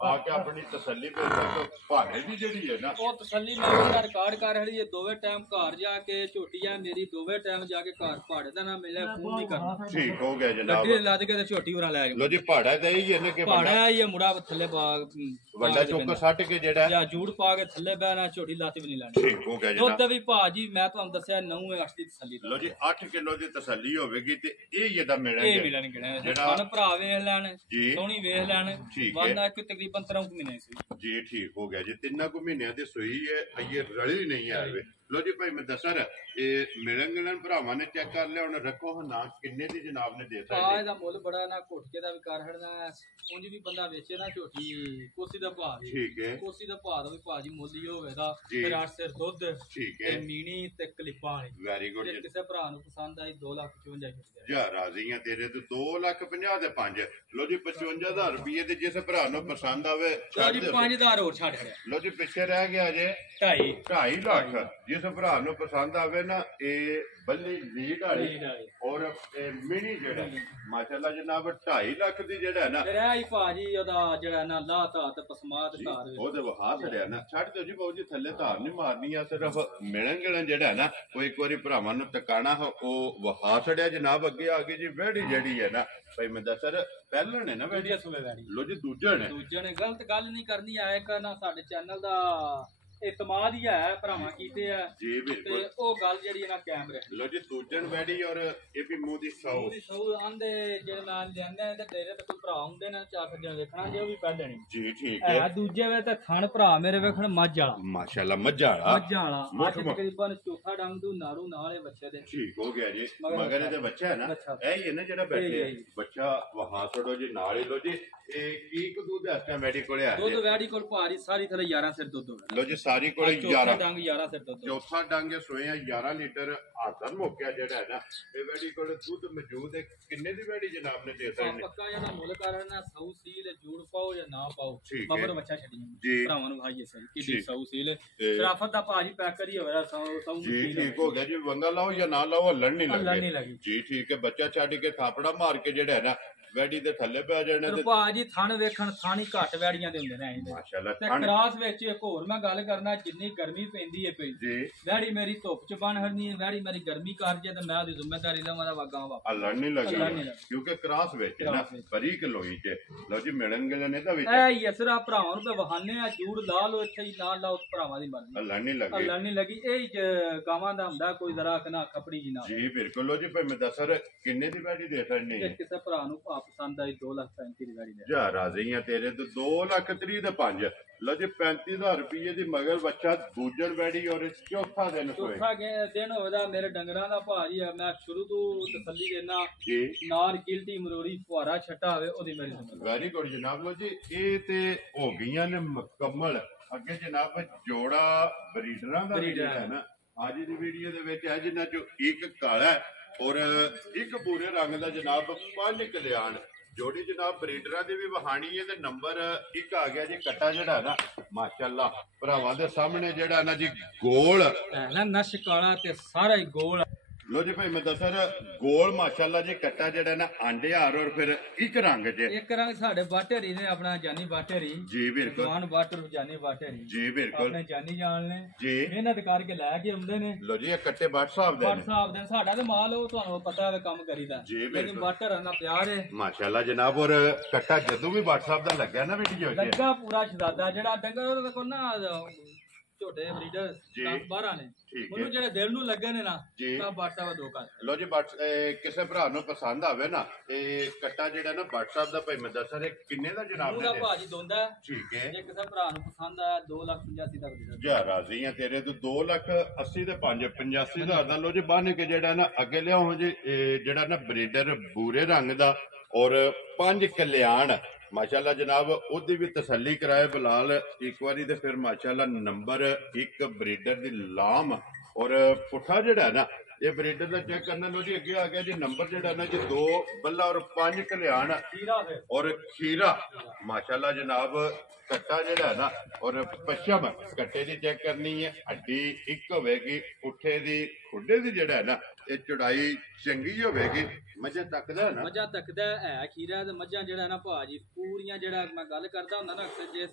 ਆ ਕੇ ਆਪਣੀ ਤਸੱਲੀ ਕਰ ਪਹਾੜੇ ਦੀ ਜਿਹੜੀ ਹੈ ਨਾ ਉਹ ਤਸੱਲੀ ਮੈਂ ਰਿਕਾਰਡ ਕਰ ਰਹੀ ਹੈ ਦੋਵੇਂ ਟਾਈਮ ਘਰ ਜਾ ਕੇ ਝੋਟੀ ਆ ਮੇਰੀ ਦੋਵੇਂ ਟਾਈਮ ਜਾ ਕੇ ਘਰ ਪਹਾੜੇ ਦਾ ਨਾ ਮਿਲੇ ਫੋਨ ਨਹੀਂ ਕਰਨਾ ਠੀਕ ਹੋ ਗਿਆ ਜਨਾਬ ਗੱਡੀ ਲੱਦ ਕੇ ਤੇ ਝੋਟੀ ਉਰਾ ਲੈ ਲੋ ਜੀ ਪਹਾੜਾ ਤੇ ਹੀ ਹੈ ਨਾ ਕਿ ਪਹਾੜਾ ਹੀ ਮੁੰਡਾ ਥੱਲੇ ਪਾ ਵੱਡਾ ਚੁੱਕ ਸੱਟ ਕੇ ਜਿਹੜਾ ਜਾਂ ਜੂੜ ਪਾ ਕੇ ਥੱਲੇ ਬਹਿਣਾ ਝੋਟੀ ਲੱਤ ਵੀ ਨਹੀਂ ਲੈਣੀ ਠੀਕ ਹੋ ਗਿਆ ਜਨਾਬ ਦੁੱਧ ਵੀ ਭਾਜੀ ਮੈਂ ਤੁਹਾਨੂੰ ਦੱਸਿਆ 9 ਹੈ 8 ਦੀ ਤਸੱਲੀ ਲੋ ਜੀ 8 ਕਿਲੋ ਦੀ ਤਸੱਲੀ ਹੋਵੇਗੀ ਤੇ ਇਹ ਜਿਹਦਾ ਮਿਲਣਗੇ ਇਹ ਮਿਲਣਗੇ ਜਿਹੜਾ ਭਰਾ ਵੇਖ ਲੈਣ ਸੋਹਣੀ ਵੇਖ ਲੈਣ ਬੰਦਾ ਕਿ ਤਕਰੀਬਨ 3 ਮਹੀਨੇ ਸੀ ਜੀ ਠੀਕ ਹੋ ਗਿਆ ਜੀ 3 ਮਹੀਨਿਆਂ ਦੀ ਸੂਈ ਹੈ ਇਹ ਰਲੀ ਨਹੀਂ ਆਵੇ ਲੋ ਜੀ ਭਾਈ ਮੈਂ ਦੱਸਰ ਇਹ ਮਿਲਣਗੇ ਭਰਾਵਾਂ ਨੇ ਚੈੱਕ ਕਰ ਲਿਆ ਹੁਣ ਰੱਖੋ ਨਾ ਕਿੰਨੇ ਦੀ ਜਨਾਬ ਨੇ ਦੇ ਸਕਦੇ ਇਹਦਾ ਮੁੱਲ ਬੜਾ ਨਾ ਘੁੱਟਕੇ ਦਾ ਵੀ ਕਰ ਹੜਨਾ ਉਂਝ ਵੀ ਬੰਦਾ ਵੇਚੇ ਨਾ ਝੋਟੀ ਕੋਸੀ ਦਾ ਭਾਅ ਠੀਕ ਹੈ ਕੋਸੀ ਦਾ ਭਾਅ ਦਾ ਵੀ ਭਾਜੀ ਮੁੱਲ ਹੀ ਹੋਵੇਗਾ ਫਿਰ 8 ਸਿਰ ਦੁੱਧ ਠੀਕ ਹੈ ਤੇ ਮੀਣੀ ਤੇ ਕਲਿੱਪਾਂ ਵਾਲੀ ਵੈਰੀ ਗੁੱਡ ਜੇ ਕਿਸੇ ਭਰਾ ਨੂੰ ਪਸੰਦ ਆਈ 2,55,000 ਜਾ ਰਾਜ਼ੀਆਂ ਤੇਰੇ ਤੋਂ 2,50,000 ਦੇ 5 ਲੋ ਜੀ 55,000 ਰੁਪਏ ਦੇ ਜਿਸ ਭਰਾ ਨੂੰ ਪਸੰਦ ਆਵੇ ਜੀ 5,000 ਹੋਰ ਛੱਡ ਰਿਹਾ ਲੋ ਜੀ ਪਿੱਛੇ ਰਹਿ ਗਿਆ ਜੇ 2.5 ਲੱਖ ਜਿਸ ਭਰਾ ਨੂੰ ਪਸੰਦ ਆਵੇ ਨਾ ਇਹ ਬੱਲੀ ਲੀਡ ਵਾਲੀ ਔਰ ਮਿਨੀ ਜਿਹੜਾ ਮਾਸ਼ਾਅੱਲਾ ਜਨਾਬ 2.5 ਲੱਖ ਦੀ ਜਿਹੜਾ ਨਾ ਰਹਿ ਭਾਜੀ ਉਹਦਾ ਜਿਹੜਾ ਨਾ ਲਾਤਾ ਤੇ ਪਸਮਾਤ ਧਾਰ ਉਹਦੇ ਵਹਾ ਛੜਿਆ ਨਾ ਛੱਡ ਦਿਓ ਜੀ ਬਾਊ ਜੀ ਥੱਲੇ ਧਾਰ ਨਹੀਂ ਮਾਰਨੀ ਆ ਸਿਰਫ ਮਿਲਣ ਗਿਲਣ ਜਿਹੜਾ ਨਾ ਉਹ ਇੱਕ ਵਾਰੀ ਭਰਾਵਾਂ ਨੂੰ ਟਿਕਾਣਾ ਉਹ ਵਹਾ ਛੜਿਆ ਜਨਾਬ ਅੱਗੇ ਆ ਗਈ ਜੀ ਵਿਹੜੀ ਜਿਹੜੀ ਹੈ ਨਾ ਭਾਈ ਮੈਂ ਦੱਸਰ ਪਹਿਲਾਂ ਨੇ ਨਾ ਵੀਡੀਓ ਸੁਵੇ ਵੈੜੀ ਲੋ ਜੀ ਦੂਜੇ ਨੇ ਗਲਤ ਗੱਲ ਨਹੀਂ ਕਰਨੀ ਆਏ ਕਰਨਾ ਸਾਡੇ ਚੈਨਲ ਦਾ ਇਤਮਾਦ ਹੀ ਹੈ ਭਰਾਵਾਂ ਕੀਤੇ ਆ ਜੀ ਬਿਲਕੁਲ ਤੇ ਉਹ ਗੱਲ ਜਿਹੜੀ ਇਹਨਾਂ ਕਾਇਮ ਰਹੇ। ਲੋ ਜੀ ਦੂਜਨ ਵੈੜੀ ਔਰ ਇਹ ਵੀ ਮੂੰਹ ਦੀ ਸੌ ਉਹਦੀ ਸੌ ਆਂਦੇ ਜਿਹੜੇ ਨਾਲ ਲੈਂਦੇ ਤੇ ਤੇਰੇ ਤੇ ਕੋਈ ਭਰਾ ਹੁੰਦੇ ਨੇ ਚਾਰ ਸੱਜਣ ਵੇਖਣਾ ਜੇ ਉਹ ਵੀ ਪਹਿ ਲੈਣੀ ਜੀ ਠੀਕ ਹੈ। ਦੂਜੇ ਵੇ ਤੇ ਥਣ ਭਰਾ ਮੇਰੇ ਵੇਖਣ ਮੱਝ ਵਾਲਾ ਮਾਸ਼ਾਅੱਲਾ ਮੱਝਾਂ ਵਾਲਾ ਅੱਜ ਤਕਰੀਬਨ ਚੌਥਾ ਡੰਗ ਤੂੰ ਨਾਰੂ ਨਾਲ ਇਹ ਬੱਚੇ ਦੇ ਠੀਕ ਹੋ ਗਿਆ ਜੀ ਮਗਰ ਇਹਦੇ ਬੱਚਾ ਹੈ ਨਾ ਇਹ ਹੀ ਹੈ ਨਾ ਜਿਹੜਾ ਬੈਠੇ ਬੱਚਾ ਵਹਾ ਛੋੜੋ ਜੀ ਨਾਲ ਹੀ ਲੋ ਜੀ ਇਹ ਕੀ ਕੁ ਦੁੱਧ ਇਸ ਟਾਈਮ ਵੈੜੀ ਕੋਲੇ ਆ ਦੁੱਧ ਵੈੜੀ ਕੋਲ ਭਾਰੀ ਸਾਰੀ ਥਲੇ 11 ਸਿਰ ਦੁੱਧ ਹੋਣਾ ਲੋ ਜੀ ਸਾਰੀ ਕੋਲੇ 11 ਚੌਥਾ ਡੰਗ 11 ਸਿਰ ਦੁੱਧ ਚੌਥਾ ਡੰਗ ਸੋਏ ਆ 11 ਲੀਟਰ ਹਾਜ਼ਰ ਮੋਕਿਆ ਜਿਹੜਾ ਹੈ ਨਾ ਇਹ ਵੈੜੀ ਕੋਲੇ ਦੁੱਧ ਮੌਜੂਦ ਹੈ। ਕਿੰਨੇ ਦੀ ਵੈੜੀ ਜਨਾਬ ਨੇ ਦੇ ਸਕਦੇ ਪੱਕਾ ਜਿਹੜਾ ਮੁੱਲ ਕਰਨਾ ਸੌ ਸੀਲ ਜੂੜ ਪਾਓ ਜਾਂ ਨਾ ਪਾਓ ਮਗਰ ਬੱਚਾ ਛੱਡੀ ਭਰਾਵਾਂ ਨੂੰ ਭਾਈ ਸਹੀ ਕਿੱਡੀ ਸੌ ਸੀਲ ਸ਼ਰਾਫਤ ਦਾ ਭਾਜੀ ਪੈਕ ਕਰੀ ਹੋਇਆ ਸੌ ਜੀ ਠੀਕ ਹੋ ਗਿਆ ਜੀ ਵੰਗਾ ਲਾਓ ਜਾਂ ਨਾ ਲਾਓ ਹੱਲਣ ਨਹੀਂ ਲੱਗੀ ਜੀ ਠੀਕ ਹੈ। ਬੱਚਾ ਛੱਡ ਕੇ ਥਾਪੜਾ ਮਾਰ ਕੇ ਜਿਹੜਾ ਹੈ ਨਾ ਵੈੜੀ ਦੇ ਥੱਲੇ ਪੈ ਜਾਣਾ ਤੇ ਭਾਜੀ ਥਣ ਵੇਖਣ ਥਾਣੀ ਘੱਟ ਵੈੜੀਆਂ ਦੇ ਹੁੰਦੇ ਨੇ ਐਂ ਮਾਸ਼ਾਅੱਲਾ ਤੇ ਕਰਾਸ ਵਿੱਚ ਇੱਕ ਹੋਰ ਮੈਂ ਗੱਲ ਕਰਨਾ ਜਿੰਨੀ ਗਰਮੀ ਪੈਂਦੀ ਹੈ ਪਈ ਜੀ ਵੈੜੀ ਮੇਰੀ ਧੁੱਪ ਚ ਬਣ ਹਰਨੀ ਵੈੜੀ ਮੇਰੀ ਗਰਮੀ ਕਰ ਜੇ ਤੇ ਮੈਂ ਉਹਦੀ ਜ਼ਿੰਮੇਵਾਰੀ ਲਵਾਂ ਦਾ ਵਾਗਾ ਵਾਪਸ ਹੱਲਣ ਨਹੀਂ ਲੱਗੇਗਾ ਕਿਉਂਕਿ ਕਰਾਸ ਵਿੱਚ ਨਾ ਬਰੀਕ ਲੋਈ ਚ ਲਓ ਜੀ ਮਿਲਣ ਗਲੇ ਨੇ ਤਾਂ ਵਿੱਚ ਐ ਹੀ ਅਸਰਾ ਭਰਾਵਾਂ ਨੂੰ ਤੇ ਵਹਾਨੇ ਆ ਜੂੜ ਲਾ ਲੋ ਇੱਥੇ ਹੀ ਨਾਲ ਲਾਓ ਭਰਾਵਾਂ ਦੀ ਮਰਜ਼ੀ ਹੱਲਣ ਨਹੀਂ ਲੱਗੀ ਇਹ ਗਾਵਾਂ ਦਾ ਹੁੰਦਾ ਕੋਈ ਜ਼ਰਾ ਕਨਾ ਖਪੜੀ ਜੀ ਨਾ ਜੀ ਬਿਲਕੁਲ ਲੋ ਜੀ ਭਾਈ ਮੈਂ ਦੱਸਰ ਕਿੰਨੇ ਦੀ ਵੈੜੀ ਦੇ ਸਕਦੇ ਕਿਸੇ ਭਰਾ ਨੂੰ ਪਸੰਦ ਆਈ 2,35,000 ਦੀ ਗਾੜੀ ਦੇ ਜਾ ਰਾਜ਼ੀ ਆ ਤੇਰੇ ਤੋਂ 2,30,000 ਦੇ 5 ਲੋ ਜੀ 35,000 ਰੁਪਏ ਦੀ ਮਗਰ ਬੱਚਾ ਦੂਜਣ ਵੈੜੀ ਔਰ ਚੌਥਾ ਦਿਨ ਹੋਵੇਗਾ ਮੇਰੇ ਡੰਗਰਾਂ ਦਾ ਭਾਜੀ ਆ ਮੈਂ ਸ਼ੁਰੂ ਤੋਂ ਤਸੱਲੀ ਦੇਣਾ ਨਾਰ ਗਿਲਟੀ ਮਰੋਰੀ ਫੁਹਾਰਾ ਛੱਟਾ ਹੋਵੇ ਉਹਦੀ ਮੇਰੀ ਸਮਝ ਵੈਰੀ ਗੁੱਡ ਜਨਾਬ ਲੋ ਜੀ ਇਹ ਤੇ ਹੋ ਗਈਆਂ ਨੇ ਮੁਕੰਮਲ ਅੱਗੇ ਜਨਾਬ ਜੋੜਾ ਬਰੀਡਰਾਂ ਦਾ ਹੈ ਨਾ ਅੱਜ ਦੀ ਵੀਡੀਓ ਦੇ ਵਿੱਚ ਹੈ ਜਿਨ੍ਹਾਂ ਚੋਂ ਇੱਕ ਕਾਲਾ ਔਰ ਇੱਕ ਪੂਰੇ ਰੰਗ ਦਾ ਜਨਾਬ 5 ਕਲਿਆਣ ਜੋੜੀ ਜਨਾਬ ਬਰੀਡਰਾਂ ਦੀ ਵੀ ਵਹਾਣੀ ਹੈ ਤੇ ਨੰਬਰ 1 ਆ ਗਿਆ ਜੀ ਕੱਟਾ ਜਿਹੜਾ ਨਾ ਮਾਸ਼ਾਅੱਲਾ ਭਰਾਵਾਂ ਦੇ ਸਾਹਮਣੇ ਜਿਹੜਾ ਨਾ ਜੀ ਗੋਲ ਨਾ ਨਸ਼ ਕਾਲਾ ਤੇ ਸਾਰਾ ਹੀ ਗੋਲ ਲੋ ਜੀ ਭਾਈ ਮੈਂ ਦੱਸਾਂ ਗੋਲ ਮਾਸ਼ਾਅੱਲਾ ਜੀ ਕੱਟਾ ਜਿਹੜਾ ਨਾ ਆਂਡੇ ਹਾਰ ਔਰ ਫਿਰ ਇੱਕ ਰੰਗ ਜੇ ਇੱਕ ਰੰਗ ਸਾਡੇ ਬਾਟੇਰੀ ਨੇ ਆਪਣਾ ਜਾਨੀ ਬਾਟੇਰੀ ਜੀ ਬਿਲਕੁਲ ਮਾਨ ਬਾਟਰ ਜਾਨੀ ਬਾਟੇਰੀ ਜੀ ਬਿਲਕੁਲ ਆਪਣੇ ਜਾਨੀ ਜਾਣ ਨੇ ਜੀ ਮਿਹਨਤ ਕਰਕੇ ਲੈ ਕੇ ਆਉਂਦੇ ਨੇ ਲੋ ਜੀ ਇਹ ਕੱਟੇ ਬਾਟ ਸਾਹਿਬ ਦੇ ਸਾਡਾ ਤੇ ਮਾਲ ਉਹ ਤੁਹਾਨੂੰ ਪਤਾ ਹੈ ਕੰਮ ਕਰੀਦਾ ਲੇਕਿਨ ਬਾਟਰ ਨਾਲ ਪਿਆਰ ਹੈ ਮਾਸ਼ਾਅੱਲਾ ਜਨਾਬ ਔਰ ਕੱਟਾ ਜਦੋਂ ਵੀ ਬਾਟ ਸਾਹਿਬ ਦਾ ਲੱਗਿਆ ਨਾ ਵੀਡੀਓ ਲੱਗਾ ਪੂਰਾ ਸ਼ਹਜ਼ਾਦਾ ਜਿਹੜਾ ਡੰਗਰ ਉਹਦੇ ਕੋਲ ਨਾ ਝੋਟੇ ਬਰੀਡਰ 10-12 ਨੇ ਉਹਨੂੰ ਜਿਹੜੇ ਦਿਲ ਨੂੰ ਲੱਗੇ ਨੇ ਨਾ ਤਾਂ WhatsApp ਦੋ ਕਰ ਲੋ ਜੀ ਕਿਸੇ ਭਰਾ ਨੂੰ ਪਸੰਦ ਆਵੇ ਨਾ ਤੇ ਕੱਟਾ ਜਿਹੜਾ ਨਾ WhatsApp ਦਾ ਭਾਈ ਮੈਂ ਦੱਸਾਂ ਕਿੰਨੇ ਦਾ ਜਨਾਬ ਦਾ ਭਾਜੀ ਦੋਂਦਾ ਠੀਕ ਹੈ ਜੇ ਕਿਸੇ ਭਰਾ ਨੂੰ ਪਸੰਦ ਆਇਆ 2,85,000 ਦਾ ਬਰੀਡਰ ਜਾ ਰਾਜ਼ੀ ਆ ਤੇਰੇ ਤੋਂ 2,80,000 ਦੇ 85,000 ਦਾ ਲੋ ਜੀ ਬੰਨ ਕੇ ਜਿਹੜਾ ਨਾ ਅੱਗੇ ਲਿਆਓ ਜੀ ਜਿਹੜਾ ਨਾ ਬਰੀਡਰ ਬੂਰੇ ਰੰਗ ਦਾ ਔਰ 5 ਕਲਿਆਣ ਮਾਸ਼ਾਅੱਲਾ ਜਨਾਬ ਉਹਦੀ ਵੀ ਤਸੱਲੀ ਕਰਾਏ ਬਲਾਲ ਇੱਕ ਵਾਰੀ ਤੇ ਫਿਰ ਮਾਸ਼ਾਅੱਲਾ ਨੰਬਰ 1 ਬਰੀਡਰ ਦੀ ਲਾਮ ਔਰ ਪੁੱਠਾ ਜਿਹੜਾ ਨਾ ਇਹ ਬਰੀਡਰ ਦਾ ਚੈੱਕ ਕਰਨਾ ਲੋ ਜੀ ਅੱਗੇ ਆ ਗਿਆ ਜੀ ਨੰਬਰ ਜਿਹੜਾ ਨਾ ਜੀ 2 ਬੱਲਾ ਔਰ 5 ਕਲਿਆਣ ਔਰ ਖੀਰਾ ਮਾਸ਼ਾਅੱਲਾ ਜਨਾਬ ਕੱਟਾ ਜਿਹੜਾ ਨਾ ਔਰ ਪਸ਼ਮ ਕੱਟੇ ਦੀ ਚੈੱਕ ਕਰਨੀ ਹੈ ਹੱਡੀ ਇੱਕ ਹੋਵੇਗੀ ਪੁੱਠੇ ਦੀ ਖੁੱਡੇ ਦੀ ਜਿਹੜਾ ਨਾ ਇਹ ਚੜਾਈ ਚੰਗੀ ਹੋਵੇਗੀ ਮੱਝਾਂ ਤੱਕਦਾ ਨਾ ਮੱਝਾਂ ਤੱਕਦਾ ਹੈ ਖੀਰਾ ਤੇ ਮੱਝਾਂ ਜਿਹੜਾ ਨਾ ਭਾਜੀ ਪੂਰੀਆਂ ਜਿਹੜਾ ਮੈਂ ਗੱਲ ਕਰਦਾ ਹੁੰਦਾ ਨਾ ਅਕਸਰ ਜਿਸ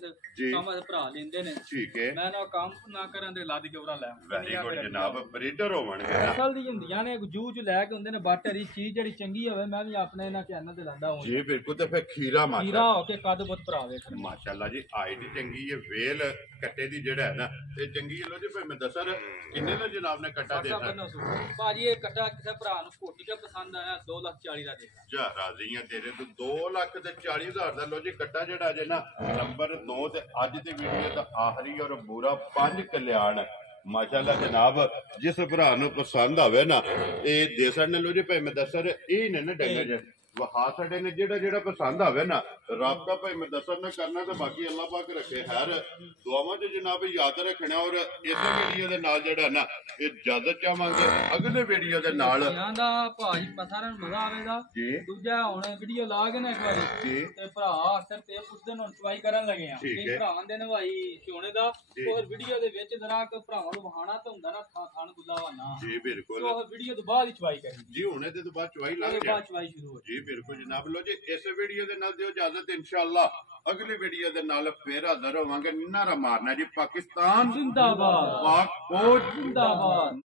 ਕੰਮ ਦੇ ਭਰਾ ਲੈਂਦੇ ਨੇ ਠੀਕ ਹੈ ਮੈਂ ਨਾ ਕੰਮ ਨਾ ਕਰਨ ਦੇ ਲੱਦ ਕੇ ਉਰਾ ਲੈ ਵੈਰੀ ਗੁੱਡ ਜਨਾਬ ਬਰੀਡਰ ਹੋਵਣਗੇ ਅਸਲ ਦੀ ਹੁੰਦੀਆਂ ਨੇ ਜੂਜ ਲੈ ਕੇ ਹੁੰਦੇ ਨੇ ਬਾਟਰੀ ਚੀਜ਼ ਜਿਹੜੀ ਚੰਗੀ ਹੋਵੇ ਮੈਂ ਵੀ ਆਪਣੇ ਇਹਨਾਂ ਚੈਨਲ ਤੇ ਲਾਂਦਾ ਹਾਂ ਜੀ ਬਿਲਕੁਲ ਤੇ ਫਿਰ ਖੀਰਾ ਹੋ ਕੇ ਕੱਦ ਬਹੁਤ ਭਰਾ ਵੇਖ ਮਾਸ਼ਾਅੱਲਾ ਜੀ ਆਈਡੀ ਚੰਗੀ ਹੈ ਵੇਲ ਕੱਟੇ ਦੀ ਜਿਹੜਾ ਹੈ ਨਾ ਇਹ ਚੰਗੀ ਲੋ ਜੀ ਫਿਰ ਮੈਂ ਦੱਸਾਂ ਕਿੰਨੇ ਦਾ ਜਨਾਬ ਨੇ ਕੱਟਾ ਦੇਤਾ ਭਾਜੀ ਇਹ ਕੱਟਾ ਕਿਸੇ ਭਰਾ ਨੂੰ ਕੋਟੀ ਦਾ ਪਸੰਦ ਆਇਆ 2,40,000 ਦਾ ਦੇ ਜਾ ਰਾਜ਼ੀ ਆ ਤੇਰੇ ਤੋਂ 2,40,000 ਦਾ ਲੋ ਜੀ ਕੱਟਾ ਜਿਹੜਾ ਜੇ ਨਾ ਨੰਬਰ 2 ਤੇ ਅੱਜ ਦੀ ਵੀਡੀਓ ਦਾ ਆਖਰੀ ਔਰ ਬੂਰਾ 5 ਕਲਿਆਣ ਮਾਸ਼ਾਅੱਲਾ ਜਨਾਬ ਜਿਸ ਭਰਾ ਨੂੰ ਪਸੰਦ ਆਵੇ ਨਾ ਇਹ ਦੇ ਸਕਦੇ ਲੋ ਜੀ ਭਾਈ ਮੈਂ ਦੱਸਾਂ ਇਹ ਨੇ ਨਾ ਡੰਗਰ ਵਹਾ ਸਾਡੇ ਨੇ ਜਿਹੜਾ ਪਸੰਦ ਆਵੇ ਨਾ ਰਾਬਤਾ ਭਾਈ ਮੈਂ ਦੱਸਣ ਨਾ ਕਰਨਾ ਤੇ ਬਾਕੀ ਅੱਲਾਹ ਪਾਕ ਰੱਖੇ ਹਰ ਦੁਆਵਾਂ ਚ ਜਨਾਬ ਯਾਦ ਰੱਖਣਾ ਔਰ ਇਸੇ ਵੀਡੀਓ ਦੇ ਨਾਲ ਜਿਹੜਾ ਨਾ ਇਹ ਇਜਾਜ਼ਤ ਚਾਹਾਂਗੇ ਅਗਲੇ ਵੀਡੀਓ ਦੇ ਨਾਲ ਦਾ ਭਾਜੀ ਸਾਰਿਆਂ ਨੂੰ ਮਜ਼ਾ ਆਵੇਗਾ ਦੂਜਾ ਹੁਣ ਵੀਡੀਓ ਲਾ ਕੇ ਨਾ ਇੱਕ ਵਾਰੀ ਤੇ ਭਰਾ ਸਿਰ ਤੇ ਪੁੱਛਦੇ ਨੂੰ ਚਵਾਈ ਕਰਨ ਲੱਗੇ ਆ ਕਿ ਭਰਾਵਾਂ ਦੇ ਨਵਾਈ ਚੋਣੇ ਦਾ ਔਰ ਵੀਡੀਓ ਦੇ ਵਿੱਚ ਜਰਾ ਕਿ ਭਰਾਵਾਂ ਨੂੰ ਵਹਾਣਾ ਤਾਂ ਹੁੰਦਾ ਨਾ ਥਾਣ ਗੁੱਲਾ ਵਾਨਾ ਜੀ ਬਿਲਕੁਲ ਉਹ ਵੀਡੀਓ ਤੋਂ ਬਾਅਦ ਹੀ ਚਵਾਈ ਕਰੀ ਜੀ ਹੁਣੇ ਤੇ ਤੋਂ ਬਾਅਦ ਚਵਾਈ ਲੱਗ ਗਿਆ ਚਵਾਈ ਸ਼ੁਰੂ ਹੋ ਜੀ ਬਿਲਕੁਲ ਜਨਾਬ ਲੋ ਜੀ ਇਸ ਵੀਡੀਓ ਦੇ ਨਾਲ ਦਿਓ ਇਜਾਜ਼ਤ ਇਨਸ਼ਾਅੱਲਾ ਅਗਲੀ ਵੀਡੀਓ ਦੇ ਨਾਲ ਫੇਰ ਹਾਜ਼ਰ ਹੋਵਾਂਗੇ ਨਾਰਾ ਮਾਰਨਾ ਜੀ ਪਾਕਿਸਤਾਨ ਜ਼ਿੰਦਾਬਾਦ ਪਾਕ ਫੌਜ ਜ਼ਿੰਦਾਬਾਦ।